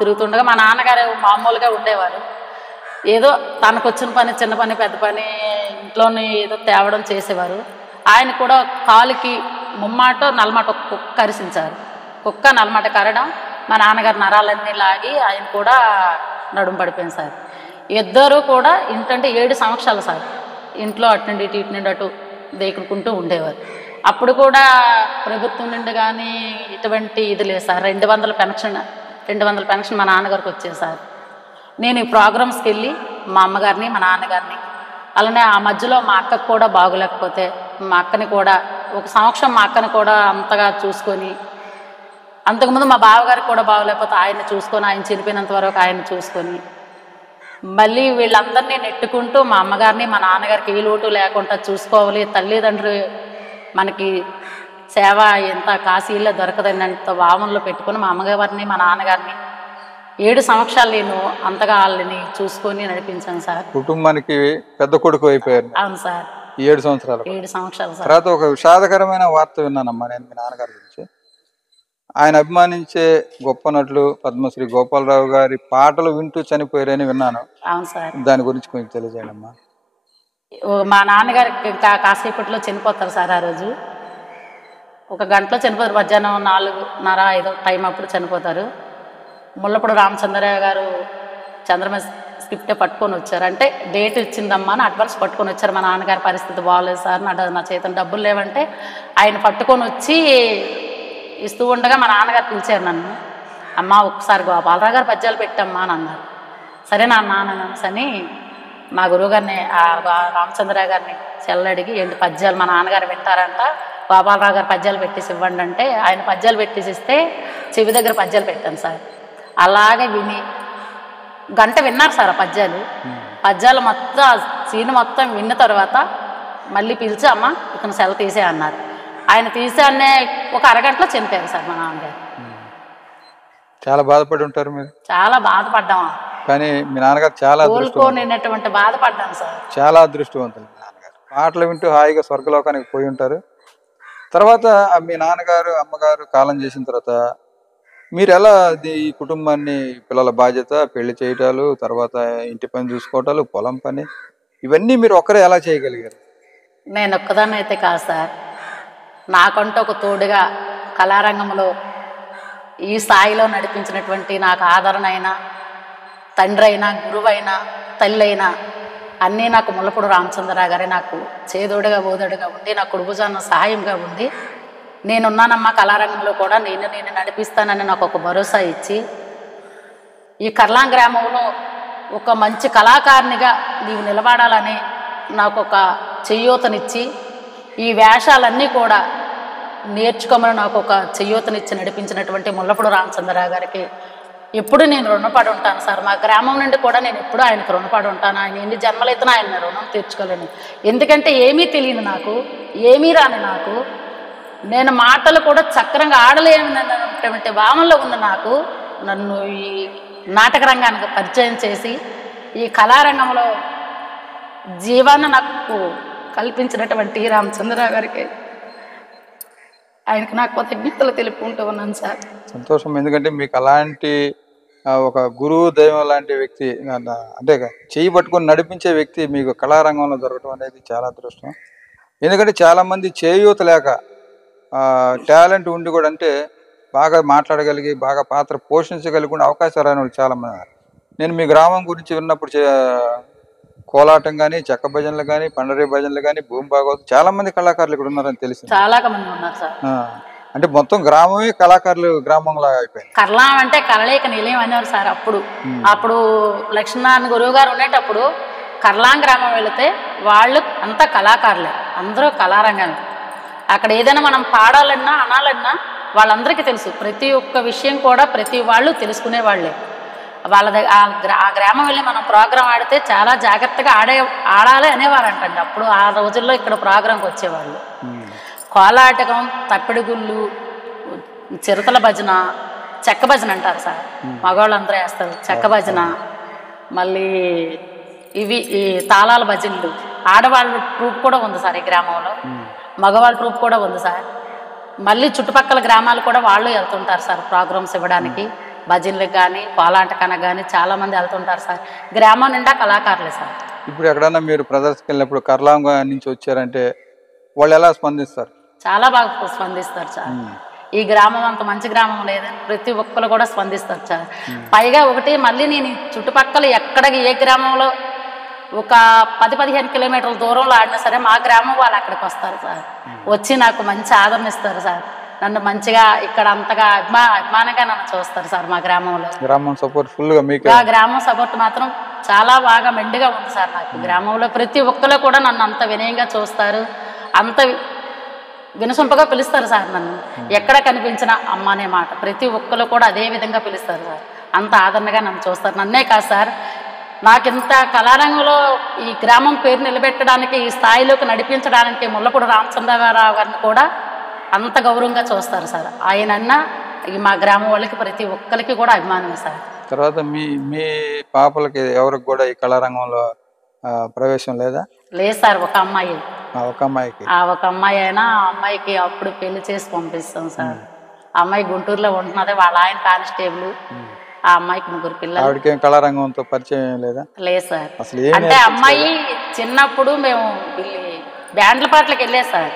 తిరుగుతుండగా మా నాన్నగారు మామూలుగా ఉండేవారు. ఏదో తనకు వచ్చిన పని, చిన్న పని పెద్ద పని ఇంట్లోనే ఏదో తేవడం చేసేవారు. ఆయన కూడా కాలుకి ముమ్మాటో నల్లమాట కుక్క కరిసించారు. కుక్క నల్లమాట కరడం మా నాన్నగారు నరాలన్నీ లాగి ఆయన కూడా నడుము పడిపోయింది సార్. ఇద్దరు కూడా ఇంటంటే 7 సంవత్సరాలు సార్ ఇంట్లో అటు నుండి ఇటు నుండి అటు దేకుడుకుంటూ ఉండేవారు. అప్పుడు కూడా ప్రభుత్వం నుండి కానీ ఇటువంటి ఇది లేదు సార్. 200 పెన్షన్ మా నాన్నగారికి వచ్చేది సార్. నేను ఈ ప్రోగ్రామ్స్కి వెళ్ళి మా అమ్మగారిని మా నాన్నగారిని అలానే ఆ మధ్యలో మా అక్కకు కూడా బాగోలేకపోతే మా అక్కని కూడా ఒక సంవత్సరం మా అక్కని కూడా అంతగా చూసుకొని అంతకుముందు మా బావగారికి కూడా బాగోలేకపోతే ఆయన్ని చూసుకొని, ఆయన చనిపోయినంత వరకు ఆయన్ని చూసుకొని, మళ్ళీ వీళ్ళందరినీ నెట్టుకుంటూ మా అమ్మగారిని మా నాన్నగారికి ఏ లోటు లేకుండా చూసుకోవాలి. తల్లిదండ్రులు మనకి సేవ ఎంత కాశీలో దొరకదన్నంత భావనలో పెట్టుకుని మా అమ్మగారిని మా నాన్నగారిని 7 సంవత్సరాలు నేను అంతగా వాళ్ళని చూసుకొని నడిపించాను సార్. కుటుంబానికి పెద్ద కొడుకు అయిపోయారు. అవును సార్. 7 సంవత్సరాలు. 7 సంవత్సరాలు సార్. తర్వాత ఒక విషాదకరమైన వార్త విన్నానమ్మా నేను మీ నాన్నగారి గురించి. ఆయన అభిమానించే గొప్ప నటులు పద్మశ్రీ గోపాలరావు గారి పాటలు వింటూ చనిపోయారని విన్నాను. అవును సార్. దాని గురించి కొంచెం తెలియజేయమ్మా. మా నాన్నగారికి ఇంకా కాసేపట్లో చనిపోతారు సార్. ఆ రోజు 1 గంటలో చనిపోతారు. మధ్యాహ్నం 4:30-5 టైం అప్పుడు చనిపోతారు. ముల్లపూడి రామచంద్రరావు గారు చంద్రమ స్క్రిప్టే పట్టుకొని వచ్చారు. అంటే డేట్ ఇచ్చిందమ్మా అని అడ్వాన్స్ పట్టుకొని వచ్చారు. మా నాన్నగారి పరిస్థితి బాగోలేదు సార్, నా చేతిలో డబ్బులు లేవంటే ఆయన పట్టుకొని వచ్చి ఇస్తూ ఉండగా మా నాన్నగారు పిలిచారు నన్ను. అమ్మ ఒకసారి గోపాలరావు గారు పద్యాలు పెట్టమ్మా అని అన్నారు. సరే నాన్న అని మా గురువుగారిని రామచంద్రరావు గారిని చెల్లడిగి ఏంటి పద్యాలు మా నాన్నగారు వింటారంట, గోపాలరావు గారు పద్యాలు పెట్టేసి ఇవ్వండి అంటే ఆయన పద్యాలు పెట్టేసి ఇస్తే చెవి దగ్గర పద్యాలు పెట్టాను సార్. అలాగే విని గంట విన్నారు సార్ ఆ పద్యాలు మొత్తం సీన్ మొత్తం విన్న తర్వాత మళ్ళీ పిలిచి అమ్మ ఇతను సెల తీసే అన్నారు. ఆయన తీసే అనే 1 అరగంటలో చనిపోయారు సార్ మా నాన్నగారు. చాలా బాధపడి ఉంటారు మీరు. చాలా బాధపడ్డాము. కానీ మీ నాన్నగారు చాలా కోలుకోనిటువంటి బాధపడ్డాను సార్. చాలా అదృష్టవంతులు మీ నాన్నగారు. పాటలు వింటూ హాయిగా స్వర్గలోకానికి పోయి ఉంటారు. తర్వాత మీ నాన్నగారు అమ్మగారు కాలం చేసిన తర్వాత మీరు ఎలా ఈ కుటుంబాన్ని, పిల్లల బాధ్యత, పెళ్లి చేయటాలు, తర్వాత ఇంటి పని చూసుకోవటాలు, పొలం పని, ఇవన్నీ మీరు ఒక్కరే ఎలా చేయగలిగారు? నేను ఒక్కదాన్ని అయితే కాదు సార్. నాకంటూ ఒక తోడుగా కళారంగంలో ఈ స్థాయిలో నడిపించినటువంటి నాకు ఆదరణ అయినా, తండ్రి అయినా, గురువు అయినా, తల్లి అయినా అన్నీ నాకు ముల్లపూడి రామచంద్రరావు గారే నాకు చేదోడుగా బోదోడుగా ఉండి, నా కుడుపుజాన్న సహాయంగా ఉండి, నేనున్నానమ్మా కళారంగంలో కూడా నేను నడిపిస్తానని నాకు ఒక భరోసా ఇచ్చి, ఈ కర్లాం గ్రామంలో ఒక మంచి కళాకారునిగా నీవు నిలబడాలని నాకు ఒక చేయూతనిచ్చి, ఈ వేషాలన్నీ కూడా నేర్చుకోమని నాకు ఒక చేయూతనిచ్చి నడిపించినటువంటి ముల్లపూడి రామచంద్రరావు గారికి ఎప్పుడు నేను రుణపడి ఉంటాను సార్. మా గ్రామం నుండి కూడా నేను ఎప్పుడు ఆయనకు రుణపడి ఉంటాను. ఆయన ఎన్ని జన్మలైతే ఆయన రుణం తీర్చుకోలేను. ఎందుకంటే ఏమీ తెలియదు నాకు, ఏమీ రాని నాకు, నేను మాటలు కూడా చక్రంగా ఆడలేనటువంటి భావనలో ఉన్న నాకు నన్ను ఈ నాటక రంగానికి పరిచయం చేసి ఈ కళారంగంలో జీవాన్ని నాకు కల్పించినటువంటి రామచంద్రరావు గారికి ఆయనకు నాకు కృతజ్ఞతలు తెలుపుకుంటూ ఉన్నాను సార్. సంతోషం. ఎందుకంటే మీకు అలాంటి ఒక గురువు దైవం లాంటి వ్యక్తి, అంటే చేయి పట్టుకొని నడిపించే వ్యక్తి మీకు కళారంగంలో దొరకడం అనేది చాలా అదృష్టం. ఎందుకంటే చాలామంది చేయూత లేక టాలెంట్ ఉండి కూడా, అంటే బాగా మాట్లాడగలిగి బాగా పాత్ర పోషించగలిగిన అవకాశాలు రాని వాళ్ళు చాలామంది. నేను మీ గ్రామం గురించి విన్నప్పుడు కోలాటం కానీ, చెక్క భజనలు కానీ, పండరీ భజనలు కానీ, భూమి భాగవతం, చాలా మంది కళాకారులు ఇక్కడ ఉన్నారని తెలిసింది. చాలా మంది ఉన్నారు సార్. అంటే మొత్తం గ్రామమే కళాకారులు గ్రామంలో అయిపోయింది. కర్లాం అంటే కళలేక నిలయం అనేవారు సార్. అప్పుడు లక్ష్మీనారాయణ గురువు గారు ఉండేటప్పుడు కర్లాం గ్రామం వెళితే వాళ్ళు అంతా కళాకారులే, అందరూ కళారంగానే. అక్కడ ఏదైనా మనం పాడాలన్నా అనాలన్నా వాళ్ళందరికీ తెలుసు. ప్రతి ఒక్క విషయం కూడా ప్రతి వాళ్ళు తెలుసుకునే వాళ్ళే. వాళ్ళ ఆ గ్రామం వెళ్ళి మనం ప్రోగ్రాం ఆడితే చాలా జాగ్రత్తగా ఆడాలి అనేవారంటండి. అప్పుడు ఆ రోజుల్లో ఇక్కడ ప్రోగ్రాంకి వచ్చేవాళ్ళు. కోలాటకం, తప్పిడిగుళ్ళు, చిరుతల భజన, చెక్క భజన అంటారు సార్, మగవాళ్ళందరూ వేస్తారు చెక్క భజన. మళ్ళీ ఈ తాళాల భజనలు, ఆడవాళ్ళ ట్రూప్ కూడా ఉంది సార్ ఈ గ్రామంలో, మగవాళ్ళ ట్రూప్ కూడా ఉంది సార్. మళ్ళీ చుట్టుపక్కల గ్రామాలు కూడా వాళ్ళు వెళ్తుంటారు సార్ ప్రోగ్రామ్స్ ఇవ్వడానికి, భజనలకు కానీ కోలాటకానికి కానీ చాలామంది వెళ్తుంటారు సార్. గ్రామం నిండా కళాకారులే సార్. ఇప్పుడు ఎక్కడన్నా మీరు ప్రదర్శనకి వెళ్ళినప్పుడు కర్లాం నుంచి వచ్చారంటే వాళ్ళు ఎలా స్పందిస్తారు? చాలా బాగా స్పందిస్తారు సార్. ఈ గ్రామం అంత మంచి గ్రామం లేదని ప్రతి ఒక్కరు కూడా స్పందిస్తారు సార్. పైగా ఒకటి మళ్ళీ నేను చుట్టుపక్కల ఎక్కడికి ఏ గ్రామంలో ఒక 10-15 కిలోమీటర్ల దూరంలో ఆడినా సరే మా గ్రామం వాళ్ళు అక్కడికి వస్తారు సార్. వచ్చి నాకు మంచి ఆదరణ ఇస్తారు సార్. నన్ను మంచిగా ఇక్కడ అంతగా అభిమానంగా నన్ను చూస్తారు సార్. మా గ్రామంలో గ్రామం సపోర్ట్ ఫుల్గా మీకు? గ్రామం సపోర్ట్ మాత్రం చాలా బాగా మెండుగా ఉంది సార్ నాకు. గ్రామంలో ప్రతి ఒక్కరు కూడా నన్ను అంత వినయంగా చూస్తారు, అంత వినసొంపగా పిలుస్తారు సార్ నన్ను. ఎక్కడ కనిపించిన అమ్మ అనే మాట ప్రతి ఒక్కరు కూడా అదే విధంగా పిలుస్తారు సార్. అంత ఆదరణగా నన్ను చూస్తారు. నన్నే కాదు సార్, నాకింత కళారంగంలో ఈ గ్రామం పేరు నిలబెట్టడానికి, ఈ స్థాయిలోకి నడిపించడానికి ముల్లపూడి రామచంద్రరావు గారిని కూడా అంత గౌరవంగా చూస్తారు సార్. ఆయనన్నా ఈ మా గ్రామం వాళ్ళకి ప్రతి ఒక్కరికి కూడా అభిమానమే సార్. తర్వాత మీ పాపలకి ఎవరికి కూడా ఈ కళారంగంలో ప్రవేశం లేదా? లేదు సార్, ఒక అమ్మాయి. ఒక అమ్మాయికి? ఒక అమ్మాయి అయినా ఆ అమ్మాయికి అప్పుడు పెళ్లి చేసి పంపిస్తాం సార్. ఆ అమ్మాయి గుంటూరులో ఉంటున్నది, వాళ్ళ ఆయన కానిస్టేబుల్. ఆ అమ్మాయికి 3 పిల్లలు. ఆవిడకి కళారంగంతో పరిచయం లేదా? లేదు సార్. అసలు అంటే అమ్మాయి చిన్నప్పుడు మేము బ్యాండ్ల పాటలకు వెళ్ళేది సార్.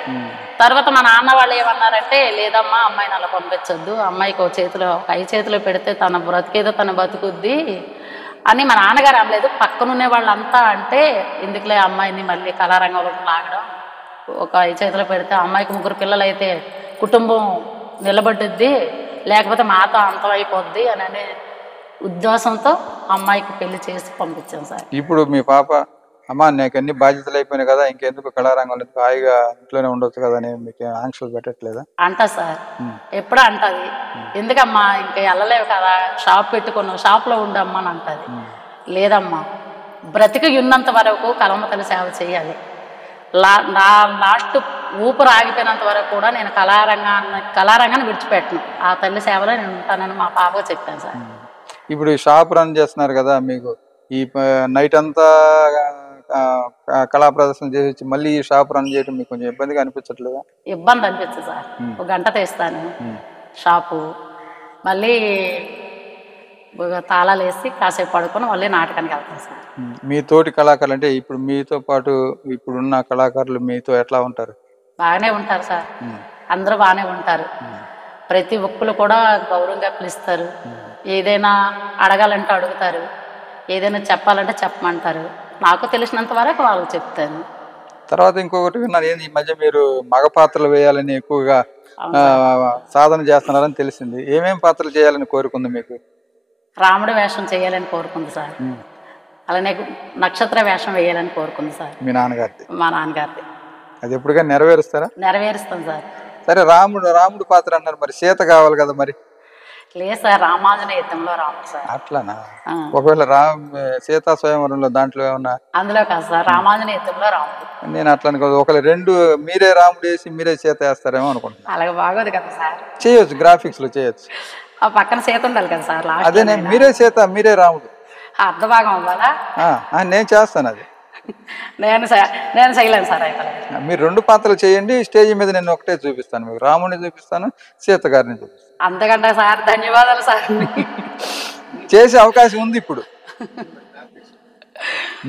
తర్వాత మా నాన్న వాళ్ళు ఏమన్నారంటే, లేదమ్మా అమ్మాయిని అలా పంపించొద్దు, అమ్మాయికి ఒక చేతిలో పెడితే తన బ్రతికేదో తన బతుకుద్ది అని మా నాన్నగారు అనలేదు. పక్కనున్నే వాళ్ళంతా అంటే, ఎందుకులే అమ్మాయిని మళ్ళీ కళారంగంలో లాగడం, ఒక చేతిలో పెడితే అమ్మాయికి 3 పిల్లలు అయితే కుటుంబం నిలబడుద్ది, లేకపోతే మాతో అంతం అయిపోద్ది అని అనే ఉద్దేశంతో అమ్మాయికి పెళ్లి చేసి పంపించాం సార్. ఇప్పుడు మీ పాప, అమ్మ నాకు అన్ని బాధ్యతలు అయిపోయినాయి కదా, ఇంకెందుకు కళారంగంలో, హాయిగా ఇంట్లోనే ఉండొచ్చు కదా అని మీకు ఆంక్షలు పెట్టట్లేదా? అంటా సార్, ఎప్పుడూ అంటది. ఎందుకమ్మా ఇంకా వెళ్ళలేవు కదా, షాప్ పెట్టుకున్నావు, షాప్లో ఉండమ్మా అని అంటది. లేదమ్మా, బ్రతికి ఉన్నంత వరకు కలమ్మ తల్లి సేవ చేయాలి. నా లాస్ట్ ఊపిరి ఆగిపోయినంత వరకు కూడా నేను కళారంగాన్ని విడిచిపెట్టను. ఆ తల్లి సేవలో నేను ఉంటానని మా పాపకు చెప్పాను సార్. ఇప్పుడు షాప్ రన్ చేస్తున్నారు కదా, మీకు ఈ నైట్ అంతా కళా ప్రదర్శన చేసి మళ్ళీ ఈ షాప్ రన్ చేయడం మీకు కొంచెం ఇబ్బందిగా అనిపించట్లేదా? ఇబ్బంది అనిపిస్తుంది సార్. 1 గంట తీస్తాను షాపు, మళ్ళీ తాళాలు వేసి కాసేపు పడుకొని మళ్ళీ నాటకానికి వెళ్తాను సార్. మీ తోటి కళాకారులు అంటే ఇప్పుడు మీతో పాటు ఇప్పుడున్న కళాకారులు మీతో ఎట్లా ఉంటారు? బాగానే ఉంటారు సార్, అందరూ బాగానే ఉంటారు. ప్రతి ఒక్కరు కూడా గౌరవంగా పిలుస్తారు. ఏదైనా అడగాలంటే అడుగుతారు, ఏదైనా చెప్పాలంటే చెప్పమంటారు. నాకు తెలిసినంత వరకు వాళ్ళు చెప్తాను. తర్వాత ఇంకొకటి విన్నాను, ఏంది ఈ మధ్య మీరు మగ పాత్రలు వేయాలని ఎక్కువగా సాధన చేస్తున్నారని తెలిసింది. ఏమేం పాత్రలు చేయాలని కోరుకుంది మీకు? రాముడి వేషం చేయాలని కోరుకుంది సార్. అలానే నక్షత్ర వేషం వేయాలని కోరుకుంది సార్. మీ నాన్నగారిది? మా నాన్నగారిది. అది ఎప్పటికైనా నెరవేరుస్తారా? నెరవేరుస్తాం సార్. సరే, రాముడు పాత్ర అన్నారు, మరి సీత కావాలి కదా మరి? లేదు సార్, రామాంజనేయ యుద్ధంలో రాముడు సార్. అట్లానా? ఒకవేళ సీతా స్వయంవరంలో దాంట్లో ఏమన్నా? అందులో కాదు సార్, రామాంజనేయ యుద్ధంలో రాముడు. నేను అట్లా అనుకోదు, ఒకవేళ 2 మీరే రాముడు వేసి మీరే సీత వేస్తారేమో అనుకుంటున్నాను. అలాగే బాగోదు కదా సార్. చేయొచ్చు, గ్రాఫిక్స్ లో చేయొచ్చు. ఆ పక్కన సీత ఉండాలి కదా సార్. అదే మీరే సీత మీరే రాముడు అర్ధభాగం అవ్వాలా? నేను చేస్తాను అది. నేను చేయలేను సార్. అయితే మీరు 2 పాత్రలు చేయండి, స్టేజ్ మీద నేను ఒకటే చూపిస్తాను, మీకు రాముడిని చూపిస్తాను, సీత గారిని చూపిస్తాను. అంతకంటే సార్ ధన్యవాదాలు సార్. చేసే అవకాశం ఉంది ఇప్పుడు.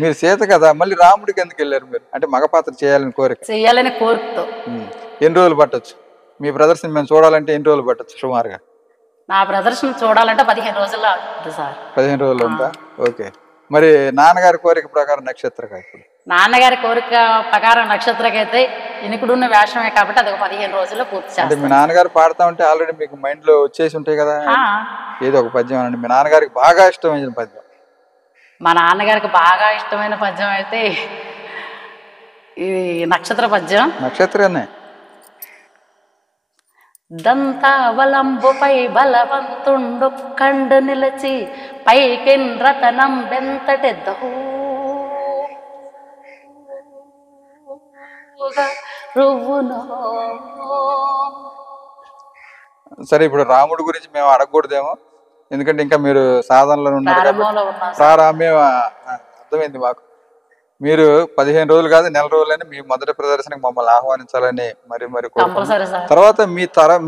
మీరు సీత కదా, మళ్ళీ రాముడికి ఎందుకు వెళ్ళారు మీరు? అంటే మగ పాత్ర చేయాలని కోరికతో. ఎన్ని రోజులు పట్టొచ్చు మీ ప్రదర్శన మేము చూడాలంటే? ఎన్ని రోజులు పట్టొచ్చు సుమారుగా? నా ప్రదర్శన చూడాలంటే 15 రోజుల్లో అవుతుంది సార్. 15 రోజులు ఉందా? ఓకే. మరి నాన్నగారి కోరిక ప్రకారం నక్షత్రక, ఇప్పుడు నాన్నగారి కోరిక ప్రకారం నక్షత్రకైతే ఇనుకుడున్న వేషమే కాబట్టి అది 15 రోజుల్లో పూర్తి చేస్తాం. అంటే మీ నాన్నగారు పాడుతా ఉంటే ఆల్రెడీ మీకు మైండ్ లో వచ్చేసి ఉంటాయి కదా, ఏదో ఒక పద్యం అనండి. మీ నాన్నగారికి బాగా ఇష్టమైన పద్యం. మా నాన్నగారికి బాగా ఇష్టమైన పద్యం అయితే ఇది నక్షత్ర పద్యం. నక్షత్రనే. దంతావలంబుపై బలవంతుండు కండు నిలచి పైకింద్రతనం బెంతటెద్దహూ రువ్వునో. సరే, ఇప్పుడు రాముడి గురించి మేము అడగకూడదేమో, ఎందుకంటే ఇంకా మీరు సాధనలో ఉన్నారు కాబట్టి. అర్థమైంది మాకు. మీరు 15 రోజులు కాదు, నెల రోజులని మీ మొదటి ప్రదర్శనకి మమ్మల్ని ఆహ్వానించాలని మరి తర్వాత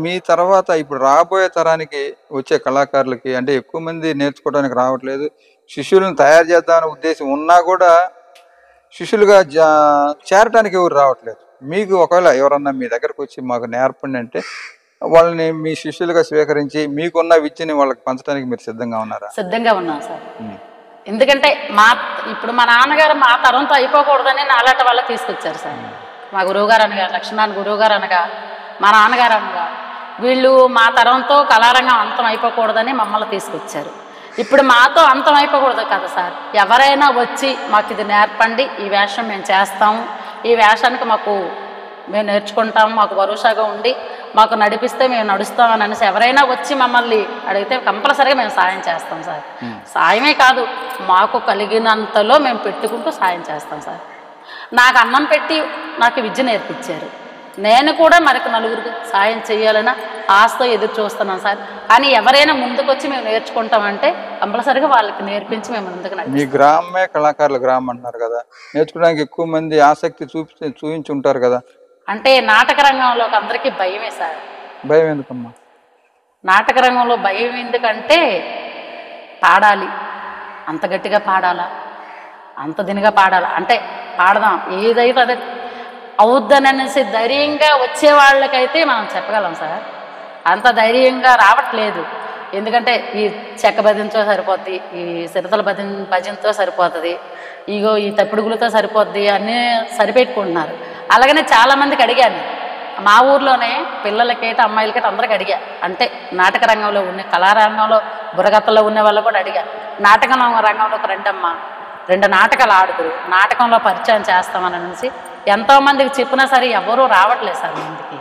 మీ తర్వాత ఇప్పుడు రాబోయే తరానికి వచ్చే కళాకారులకి, అంటే ఎక్కువ మంది నేర్చుకోవడానికి రావట్లేదు, శిష్యులను తయారు చేద్దామనే ఉద్దేశం ఉన్నా కూడా శిష్యులుగా చేరటానికి ఎవరు రావట్లేదు. మీకు ఒకవేళ ఎవరన్నా మీ దగ్గరకు వచ్చి మాకు నేర్పండి అంటే వాళ్ళని మీ శిష్యులుగా స్వీకరించి మీకున్న విద్యని వాళ్ళకి పంచడానికి మీరు సిద్ధంగా ఉన్నారా? సిద్ధంగా ఉన్నాం సార్. ఎందుకంటే ఇప్పుడు మా నాన్నగారు మా తరంతో అయిపోకూడదని నాలాట వాళ్ళ తీసుకొచ్చారు సార్. మా గురువుగారు అనగా, లక్ష్మణ్ గురువుగారు అనగా, మా నాన్నగారు అనగా, వీళ్ళు మా తరంతో కళారంగం అంతం అయిపోకూడదని మమ్మల్ని తీసుకొచ్చారు. ఇప్పుడు మాతో అంతం అయిపోకూడదు కదా సార్. ఎవరైనా వచ్చి మాకు ఇది నేర్పండి, ఈ వేషం మేము చేస్తాము, ఈ వేషానికి మాకు మేము నేర్చుకుంటాం, మాకు భరోసాగా ఉండి మాకు నడిపిస్తే మేము నడుస్తామని అనేసి ఎవరైనా వచ్చి మమ్మల్ని అడిగితే కంపల్సరీగా మేము సాయం చేస్తాం సార్. సాయమే కాదు, మాకు కలిగినంతలో మేము పెట్టుకుంటూ సాయం చేస్తాం సార్. నాకు అన్నం పెట్టి నాకు విద్య నేర్పించారు, నేను కూడా మరొక నలుగురికి సాయం చేయాలని ఆశతో ఎదురు చూస్తున్నాం సార్. కానీ ఎవరైనా ముందుకు వచ్చి మేము నేర్చుకుంటామంటే కంపల్సరీగా వాళ్ళకి నేర్పించి మేము ముందుకు నడిపిస్తాం. మీ గ్రామమే కళాకారుల గ్రామం అంటున్నారు కదా, నేర్చుకోవడానికి ఎక్కువ మంది ఆసక్తి చూపించి ఉంటారు కదా. అంటే నాటక రంగంలోకి అందరికీ భయమే సార్. భయం ఎందుకమ్మా? నాటక రంగంలో భయం ఎందుకంటే పాడాలి, అంత గట్టిగా పాడాలా, అంత దినిగా పాడాలా, అంటే పాడదాం ఏదైతే అదే అవుద్దని అనేసి ధైర్యంగా వచ్చే వాళ్ళకైతే మనం చెప్పగలం సార్. అంత ధైర్యంగా రావట్లేదు. ఎందుకంటే ఈ చెక్క భజనతో సరిపోద్ది, ఈ సిరతల భజనతో సరిపోతుంది, ఇగో ఈ తప్పిడుగులతో సరిపోద్ది అన్నీ సరిపెట్టుకుంటున్నారు. అలాగనే చాలామందికి అడిగాను, మా ఊర్లోనే పిల్లలకైతే అమ్మాయిలకైతే అందరికి అడిగా. అంటే నాటక రంగంలో ఉన్న కళారంగంలో బుర్రగత్తలో ఉన్న వాళ్ళు కూడా అడిగా, నాటక రంగంలోకి రండమ్మా, 2 నాటకాలు ఆడుతురు, నాటకంలో పరిచయం చేస్తామని అనేసి ఎంతోమందికి చెప్పినా సరే ఎవరూ రావట్లేదు సార్ ముందుకి.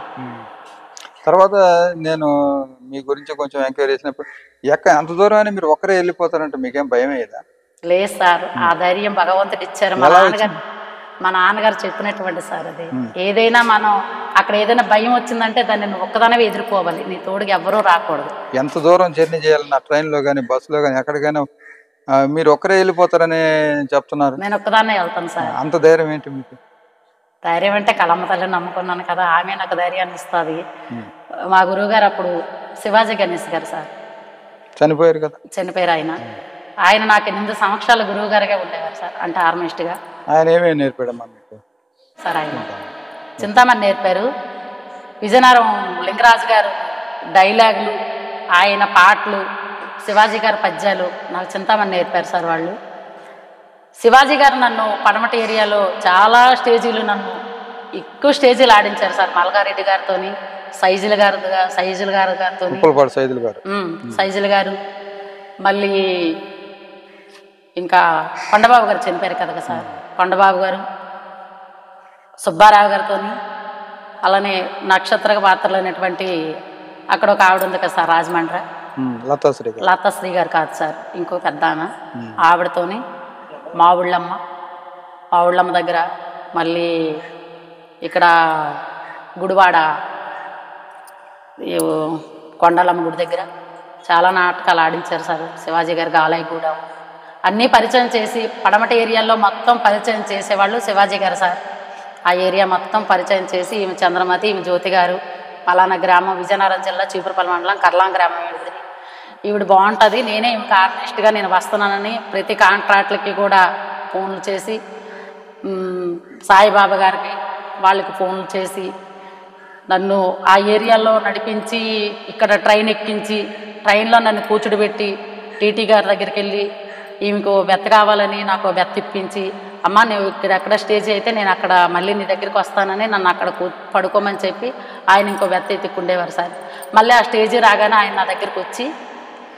తర్వాత నేను మీ గురించి కొంచెం ఎంక్వైరీ చేసినప్పుడు అంత దూరం అని మీరు ఒక్కరే వెళ్ళిపోతారంటే మీకేం భయం అయ్యేదా? లేదు సార్, ఆ ధైర్యం భగవంతుడు ఇచ్చారు. మా నాన్నగారు చెప్పినటువంటి సార్ అది. ఏదైనా మనం అక్కడ ఏదైనా భయం వచ్చిందంటే దాన్ని నువ్వు ఒక్కదానవే ఎదుర్కోవాలి, నీ తోడుకి ఎవరూ రాకూడదు. ఎంత దూరం జర్నీ చేయాలన్నా ట్రైన్లో కానీ బస్సులో కానీ ఎక్కడికైనా మీరు ఒక్కరే వెళ్ళిపోతారని చెప్తున్నారు. నేను ఒక్కదాన్నే వెళ్తాను సార్. అంత ధైర్యం ఏంటి మీకు? ధైర్యం అంటే కలమ్మ తల్లిని నమ్ముకున్నాను కదా, ఆమె నాకు ధైర్యాన్ని ఇస్తుంది. మా గురువు గారు అప్పుడు శివాజీ గణేష్ గారు సార్ చనిపోయారు కదా. చనిపోయారు ఆయన నాకు 8 సంవత్సరాల గురువు గారుగా ఉండేవారు సార్, అంటే ఆర్మిస్ట్గా. ఆయన ఏమేమి నేర్పాడమ్మా మీకు? సార్ ఆయన చింతామణి నేర్పారు, విజయనగరం లింగరాజు గారు డైలాగులు, ఆయన పాటలు, శివాజీ గారి పద్యాలు నాకు చింతామణి నేర్పారు సార్ వాళ్ళు. శివాజీ గారు నన్ను పడమటి ఏరియాలో చాలా స్టేజీలు, నన్ను ఎక్కువ స్టేజీలు ఆడించారు సార్. మల్గారెడ్డి గారితో, సైజుల గారితో, సైజుల గారు, మళ్ళీ ఇంకా కొండబాబు గారు చనిపోయారు కదా సార్, కొండబాబు గారు, సుబ్బారావు గారితో, అలానే నక్షత్ర పాత్రలు అయినటువంటి అక్కడ ఒక ఆవిడ ఉంది కదా సార్ రాజమండ్రి, లతాశ్రీ గారు కాదు సార్, ఇంకో పెద్ద ఆవిడతోని, మావుళ్ళమ్మ దగ్గర, మళ్ళీ ఇక్కడ గుడివాడ కొండలమ్మ గుడి దగ్గర చాలా నాటకాలు ఆడించారు సార్. శివాజీ గారు గాలైగూడ అన్నీ పరిచయం చేసి పడమటి ఏరియాలో మొత్తం పరిచయం చేసేవాళ్ళు శివాజీ గారు సార్. ఆ ఏరియా మొత్తం పరిచయం చేసి ఈమె చంద్రమతి, ఈమె జ్యోతి గారు, పలానా గ్రామం విజయనగరం జిల్లా చీపురుపల్లి మండలం కర్లాం గ్రామం, ఈవిడ బాగుంటుంది, నేనే ఇంకా ఆర్టిస్ట్గా నేను వస్తున్నానని ప్రతి కాంట్రాక్ట్లకి కూడా ఫోన్లు చేసి, సాయిబాబా గారికి వాళ్ళకి ఫోన్లు చేసి నన్ను ఆ ఏరియాలో నడిపించి, ఇక్కడ ట్రైన్ ఎక్కించి ట్రైన్లో నన్ను కూర్చుడిపెట్టి టీటీ గారి దగ్గరికి వెళ్ళి ఈమెకు బెత్త కావాలని నాకు బెత్త ఇప్పించి, అమ్మ నువ్వు ఇక్కడ ఎక్కడ స్టేజ్ అయితే నేను అక్కడ మళ్ళీ నీ దగ్గరికి వస్తానని నన్ను అక్కడ పడుకోమని చెప్పి ఆయన ఇంకో బెత్త ఎత్తుకుండేవారు సార్. మళ్ళీ ఆ స్టేజీ రాగానే ఆయన నా దగ్గరికి వచ్చి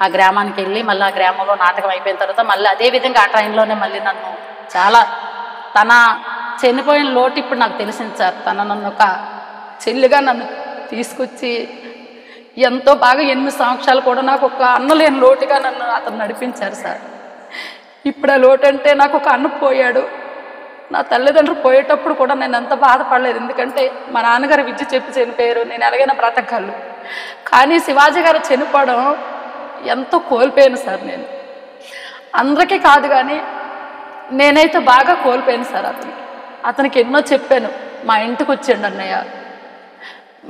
ఆ గ్రామానికి వెళ్ళి మళ్ళీ ఆ గ్రామంలో నాటకం అయిపోయిన తర్వాత మళ్ళీ అదేవిధంగా ఆ ట్రైన్లోనే మళ్ళీ నన్ను చాలా, తన చనిపోయిన లోటు ఇప్పుడు నాకు తెలిసింది సార్. తన నన్ను ఒక చెల్లిగా నన్ను తీసుకొచ్చి ఎంతో బాగా 8 సంవత్సరాలు కూడా నాకు ఒక అన్నలేని లోటుగా నన్ను అతను నడిపించారు సార్. ఇప్పుడు ఆ లోటు అంటే నాకు ఒక అన్న పోయాడు, నా తల్లిదండ్రులు పోయేటప్పుడు కూడా నేను ఎంత బాధపడలేదు, ఎందుకంటే మా నాన్నగారు విద్య చెప్పి చనిపోయారు, నేను ఎలాగైనా బ్రతకగలను. కానీ శివాజీ గారు చనిపోవడం ఎంతో కోల్పోయాను సార్. నేను అందరికీ కాదు కానీ నేనైతే బాగా కోల్పోయాను సార్. అతనికి ఎన్నో చెప్పాను, మా ఇంటికి వచ్చేయండి అన్నయ్య,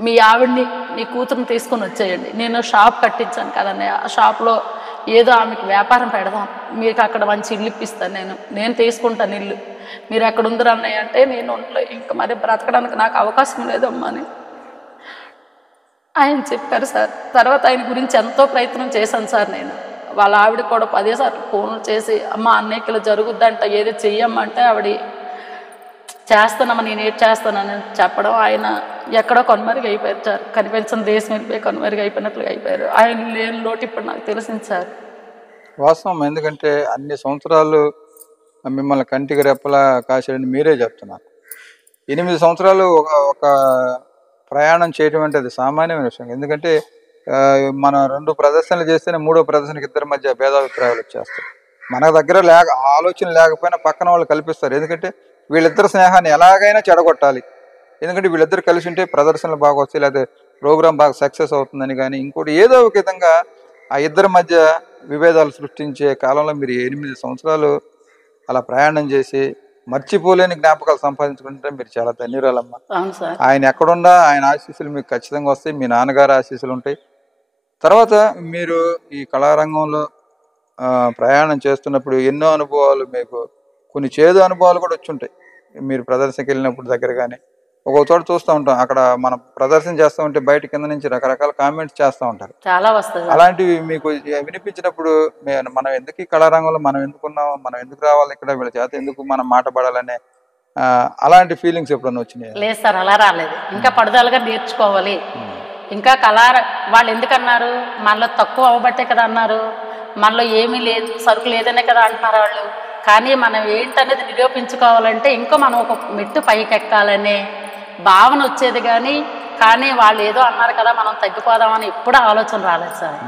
మీ ఆవిడ్ని మీ కూతురుని తీసుకొని వచ్చేయండి, నేను షాప్ కట్టించాను కదన్నయ్య, ఆ షాప్లో ఏదో ఆమెకి వ్యాపారం పెడదాం, మీకు అక్కడ మంచి ఇల్లు ఇప్పిస్తాను, నేను తీసుకుంటాను ఇల్లు, మీరు ఎక్కడ ఉందరు అన్నయ్య అంటే నేను ఇంకా మరి బ్రతకడానికి నాకు అవకాశం లేదమ్మా అని ఆయన చెప్పారు సార్. తర్వాత ఆయన గురించి ఎంతో ప్రయత్నం చేశాను సార్. నేను వాళ్ళ ఆవిడ కూడా 10 సార్లు ఫోన్లు చేసి, అమ్మ అన్నయ్యకి ఇలా జరుగుద్దంట ఏదో చెయ్యమ్మంటే ఆవిడ చేస్తానమ్మా నేను ఏది చేస్తానని చెప్పడం, ఆయన ఎక్కడో కొనుమరుగు అయిపోయారు సార్. కనిపించిన దేశం వెళ్ళిపోయి కొనుమరుగు అయిపోయినట్లుగా అయిపోయారు. ఆయన లేని లోటు ఇప్పుడు నాకు తెలిసింది సార్. వాస్తవం, ఎందుకంటే అన్ని సంవత్సరాలు మిమ్మల్ని కంటికి రెప్పలా కాసేయని మీరే చెప్తున్నారు. 8 సంవత్సరాలు ఒక ప్రయాణం చేయడం అంటే అది సామాన్యమైన విషయం. ఎందుకంటే మనం 2 ప్రదర్శనలు చేస్తేనే 3వ ప్రదర్శనకి ఇద్దరి మధ్య భేదాభిప్రాయాలు వచ్చేస్తాయి. మన దగ్గర ఆలోచన లేకపోయినా పక్కన వాళ్ళు కల్పిస్తారు. ఎందుకంటే వీళ్ళిద్దరు స్నేహాన్ని ఎలాగైనా చెడగొట్టాలి. ఎందుకంటే వీళ్ళిద్దరు కలిసి ఉంటే ప్రదర్శనలు బాగా వస్తాయి, లేదా ప్రోగ్రామ్ బాగా సక్సెస్ అవుతుందని. కానీ ఇంకోటి ఏదో ఒక విధంగా ఆ ఇద్దరి మధ్య విభేదాలు సృష్టించే కాలంలో మీరు 8 సంవత్సరాలు అలా ప్రయాణం చేసి మర్చిపోలేని జ్ఞాపకాలు సంపాదించుకుంటే మీరు చాలా ధన్యురాలమ్మా. అవును సార్. ఆయన ఎక్కడున్నా ఆయన ఆశీస్సులు మీకు ఖచ్చితంగా వస్తాయి, మీ నాన్నగారి ఆశీస్సులు ఉంటాయి. తర్వాత మీరు ఈ కళారంగంలో ప్రయాణం చేస్తున్నప్పుడు ఎన్నో అనుభవాలు, మీకు కొన్ని చేదు అనుభవాలు కూడా వచ్చి ఉంటాయి. మీరు ప్రదర్శనకి వెళ్ళినప్పుడు దగ్గర కానీ ఒక్కొక్క చోట చూస్తూ ఉంటాం, అక్కడ మనం ప్రదర్శన చేస్తూ ఉంటే బయట కింద నుంచి రకరకాల కామెంట్స్ చేస్తూ ఉంటారు. చాలా వస్తుంది. అలాంటివి మీకు వినిపించినప్పుడు మనం ఎందుకు ఈ కళారంగంలో మనం ఎందుకున్నాం, మనం ఎందుకు రావాలి ఇక్కడ, వీళ్ళ చేత ఎందుకు మనం మాట పడాలనే అలాంటి ఫీలింగ్స్ ఎప్పుడన్నా వచ్చినాయి? లేదు సార్, అలా రాలేదు. ఇంకా పడుదలగా నేర్చుకోవాలి. ఇంకా వాళ్ళు ఎందుకన్నారు, మనలో తక్కువ అవ్వబట్టే కదా అన్నారు, మనలో ఏమీ లేదు, సరుకు లేదనే కదా అంటున్నారు వాళ్ళు. కానీ మనం ఏంటనేది నిరూపించుకోవాలంటే ఇంకా మనం ఒక మెట్టు పైకి ఎక్కాలనే భావన వచ్చేది. కానీ వాళ్ళు ఏదో అన్నారు కదా మనం తగ్గిపోదామని ఎప్పుడూ ఆలోచన రాలేదు సార్.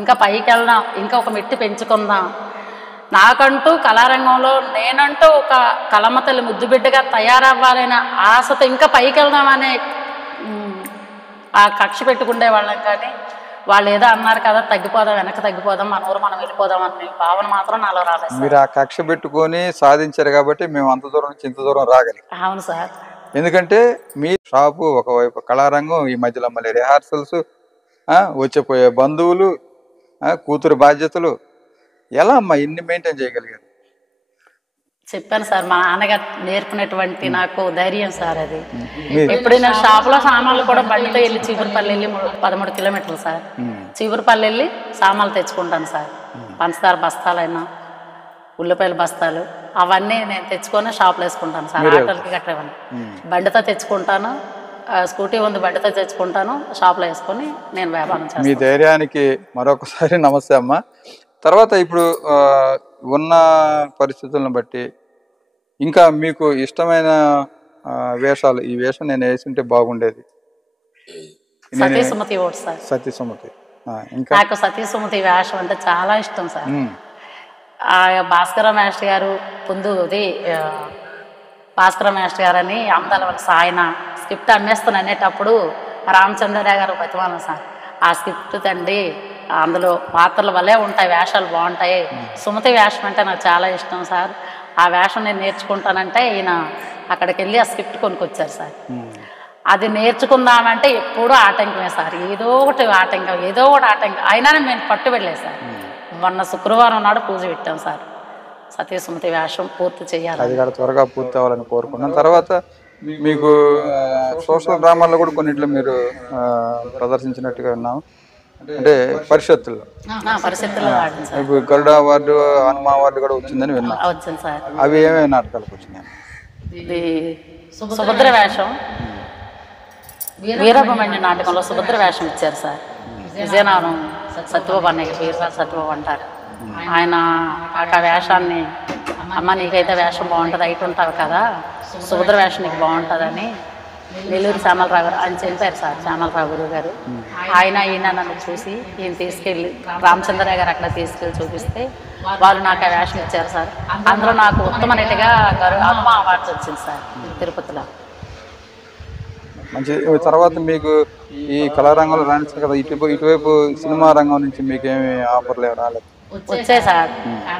ఇంకా పైకి వెళ్దాం, ఇంకా ఒక మెట్టు పెంచుకుందాం. నాకంటూ కళారంగంలో నేనంటూ ఒక కళమ్మ తల్లి ముద్దుబిడ్డగా తయారవ్వాలనే ఆశతో ఇంకా పైకి వెళ్దామనే ఆ కక్ష పెట్టుకుండే వాళ్ళం. కానీ వాళ్ళు ఏదో అన్నారు కదా తగ్గిపోదాం, వెనక్కి తగ్గిపోదాం, మన ఊరు మనం వెళ్ళిపోదాం అనే భావన మాత్రం నాలో రాలేదు. మీరు ఆ కక్ష పెట్టుకొని సాధించారు కాబట్టి మేము అంత దూరం నుంచి ఇంత దూరం రాగలిగాం. అవును సార్. ఎందుకంటే మీ షాపు ఒకవైపు కళారంగం, ఈ మధ్యలో మళ్ళీ రిహార్సల్స్, వచ్చిపోయే బంధువులు, కూతురు బాధ్యతలు, ఎలా అమ్మా ఇన్ని మెయింటైన్ చేయగలిగారు? చెప్పాను సార్, మా నాన్నగారు నేర్పినటువంటి నాకు ధైర్యం సార్ అది. ఎప్పుడైనా షాపులో సామాన్లు కూడా బండితో వెళ్ళి చీపురుపల్లి వెళ్ళి 13 కిలోమీటర్లు సార్, చీపురుపల్లి వెళ్ళి సామాన్లు తెచ్చుకుంటాను సార్. పంచదార బస్తాలైనా, ఉల్లిపాయల బస్తాలు అవన్నీ నేను తెచ్చుకొని షాపులో వేసుకుంటాను సార్. ఆటోలకి కట్టేవాడిని బండితో తెచ్చుకుంటాను, స్కూటీ ఉంది బండితో తెచ్చుకుంటాను, షాప్లో వేసుకొని నేను వ్యాపారం చేస్తాను. మీ ధైర్యానికి మరొకసారి నమస్తే అమ్మా. తర్వాత ఇప్పుడు ఉన్న పరిస్థితులను బట్టి ఇంకా మీకు ఇష్టమైన వేషాలు, ఈ వేషం నేను వేసుంటే బాగుండేది, సతీసుమతి ఓటు సార్. సతీసుమతి. ఇంకా నాకు సతీసుమతి వేషం అంటే చాలా ఇష్టం సార్. భాస్కర మాస్టర్ గారు ముందుది భాస్కర మాస్టర్ గారు అని అమదాల వాళ్ళ సాయన స్క్రిప్ట్ అమ్మేస్తాను అనేటప్పుడు రామచంద్రరావు గారు బతిమాలం సార్, ఆ స్క్రిప్ట్ తండ్రి అందులో పాత్రల వల్లే ఉంటాయి, వేషాలు బాగుంటాయి, సుమతి వేషం అంటే నాకు చాలా ఇష్టం సార్, ఆ వేషం నేను నేర్చుకుంటానంటే ఈయన అక్కడికి వెళ్ళి ఆ స్క్రిప్ట్ కొనుక్కొచ్చారు సార్. అది నేర్చుకుందామంటే ఎప్పుడూ ఆటంకమే సార్, ఏదో ఒకటి ఆటంకం అయినా నేను పట్టు వెళ్ళలేదు సార్. మొన్న శుక్రవారం నాడు పూజ పెట్టాం సార్, సతీసుమతి వేషం పూర్తి చేయాలి, అది కూడా త్వరగా పూర్తి అవ్వాలని కోరుకున్నాం. తర్వాత మీకు సోషల్ డ్రామాల్లో కూడా కొన్నిట్లో మీరు ప్రదర్శించినట్టుగా విన్నాం, అంటే పరిషత్తుల్లో ఇప్పుడు గరుడ అవార్డు, హనుమ అవార్డు కూడా వచ్చిందని విన్నాం. వచ్చింది సార్. అవి ఏమేమి నాటకాలకు వచ్చినాయి? ఇది సుభద్ర వేషం, వీరభమణ్య నాటకంలో సుభద్ర వేషం ఇచ్చారు సార్. విజయనగరం సత్యబాబు అన్నయ్య, వీరరాజు సత్యబాబు అంటారు ఆయన. ఆ వేషాన్ని అమ్మ నీకైతే వేషం బాగుంటుంది, అయితే ఉంటావు కదా, సుభద్ర వేషం నీకు బాగుంటుందని నెల్లూరు శ్యామలరావు గారు ఆయన చెప్పారు సార్. శ్యామలరావు గురువు గారు ఈయన నన్ను చూసి ఈయన తీసుకెళ్ళి రామచంద్రరావు గారు అక్కడ తీసుకెళ్ళి చూపిస్తే వాళ్ళు నాకు ఆ వేషం ఇచ్చారు సార్. అందులో నాకు ఉత్తమ నటిగా హనుమ అవార్డు వచ్చింది సార్ తిరుపతిలో. మంచి. తర్వాత మీకు ఈ కళారంగంలో రాణించారు కదా, ఇటువైపు సినిమా రంగం నుంచి మీకేమి ఆఫర్లు రాలేదు? వచ్చాయి సార్,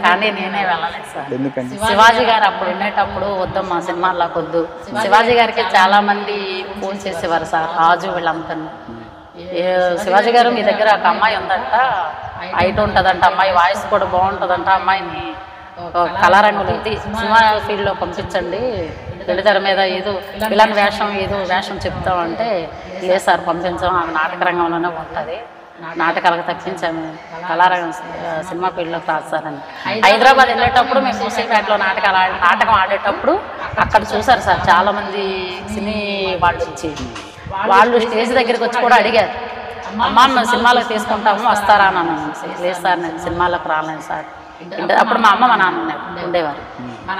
కానీ నేనే వెళ్ళలేదు సార్. ఎందుకండి? శివాజీ గారు అప్పుడు ఉండేటప్పుడు వద్దమ్మా సినిమాల్లోకి వద్దు, శివాజీ గారికి చాలా మంది ఫోన్ చేసేవారు సార్, రాజు వీళ్ళంతా. శివాజీ గారు మీ దగ్గర ఒక అమ్మాయి ఉందంట, హైట్ ఉంటుందంట, అమ్మాయి వాయిస్ కూడా బాగుంటుందంట, అమ్మాయిని కళారంగంలో సినిమా ఫీల్డ్లో పంపించండి, వెండితెర మీద ఏదో ఇలాంటి వేషం చెప్తామంటే లేదు సార్ పంపించాం, ఆమె నాటక రంగంలోనే ఉంటుంది, నాటకాలకు తప్పించాము, కళారంగం సినిమా ఫీల్డ్లోకి రాదు సార్ అని. హైదరాబాద్ వెళ్ళేటప్పుడు మేము మూసీపేటలో నాటకం ఆడేటప్పుడు అక్కడ చూసారు సార్ చాలామంది సినీ వాళ్ళు వచ్చి, వాళ్ళు స్టేజ్ దగ్గరికి వచ్చి కూడా అడిగారు, అమ్మ మేము సినిమాలకు తీసుకుంటాము వస్తారా అని అన్నాను. లేదు సార్ నేను సినిమాలకు రాలేను సార్, అప్పుడు మా అమ్మ మా నాన్న ఉండేవారు.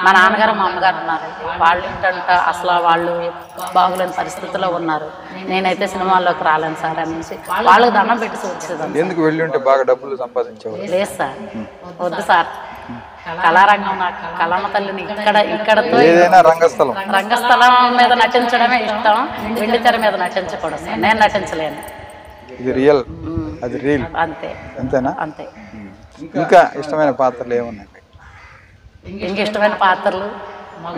మా నాన్నగారు మా అమ్మగారు ఉన్నారు. వాళ్ళు ఏంటంట అసలు వాళ్ళు బాగులేని పరిస్థితిలో ఉన్నారు. నేనైతే సినిమాల్లోకి రాలేను సార్ అనేసి వాళ్ళకి దండం పెట్టి వచ్చేదాన్ని. ఎందుకు వెళ్ళి ఉంటే బాగా డబ్బులు సంపాదించేవారు? లేదు సార్, వద్దు సార్. కళారంగం నాకు కళమ్మ తల్లిని ఇక్కడతో ఏదైనా రంగస్థలం మీద నటించడమే ఇష్టం. వెండి తెర మీద నటించకూడదు సార్, నేను నటించలేను. ఇది రియల్, అది రియల్. అంతే, అంతేనా? అంతే. ఇంకా ఇష్టమైన పాత్రలు ఏమున్నాయి? ఇంక ఇష్టమైన పాత్రలు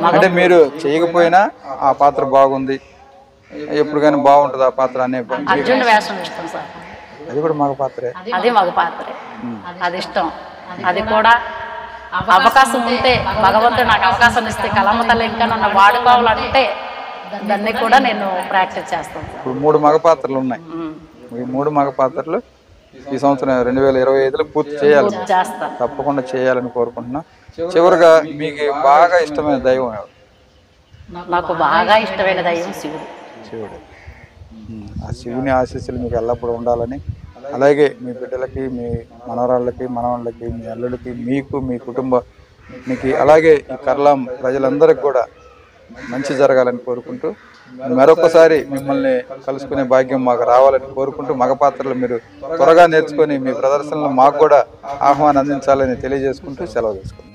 అంటే మీరు చేయకపోయినా ఆ పాత్ర బాగుంది, ఎప్పుడు కానీ బాగుంటుంది ఆ పాత్ర అనే? అర్జున్ వేషం ఇష్టం సార్. అది కూడా మగ పాత్రే. అది మగ పాత్రే, అది ఇష్టం. అది కూడా అవకాశం ఉంటే భగవంతుడు నాకు అవకాశం ఇస్తే కళమ్మ తల్లి ఇంకా నన్ను వాడుకోవాలంటే దాన్ని కూడా నేను ప్రాక్టీస్ చేస్తాను. ఇప్పుడు 3 మగ పాత్రలు ఉన్నాయి. ఈ 3 మగ పాత్రలు ఈ సంవత్సరం 2025లో పూర్తి చేయాలి. చేస్తాను, తప్పకుండా చేయాలని కోరుకుంటున్నా. చివరిగా మీకు బాగా ఇష్టమైన దైవం ఎవరు? నాకు బాగా ఇష్టమైన దైవం శివుడు. శివుడు. ఆ శివుని ఆశీస్సులు మీకు ఎల్లప్పుడూ ఉండాలని, అలాగే మీ బిడ్డలకి, మీ మనవరాళ్ళకి, మనవాళ్ళకి, మీ అల్లుడికి, మీకు, మీ కుటుంబానికి, అలాగే ఈ కర్లాం ప్రజలందరికీ కూడా మంచి జరగాలని కోరుకుంటూ, మరొకసారి మిమ్మల్ని కలుసుకునే భాగ్యం మాకు రావాలని కోరుకుంటూ, మగ పాత్రలు మీరు త్వరగా నేర్చుకొని మీ ప్రదర్శనలో మాకు కూడా ఆహ్వానం అందించాలని తెలియజేసుకుంటూ సెలవు తీసుకుంటాం.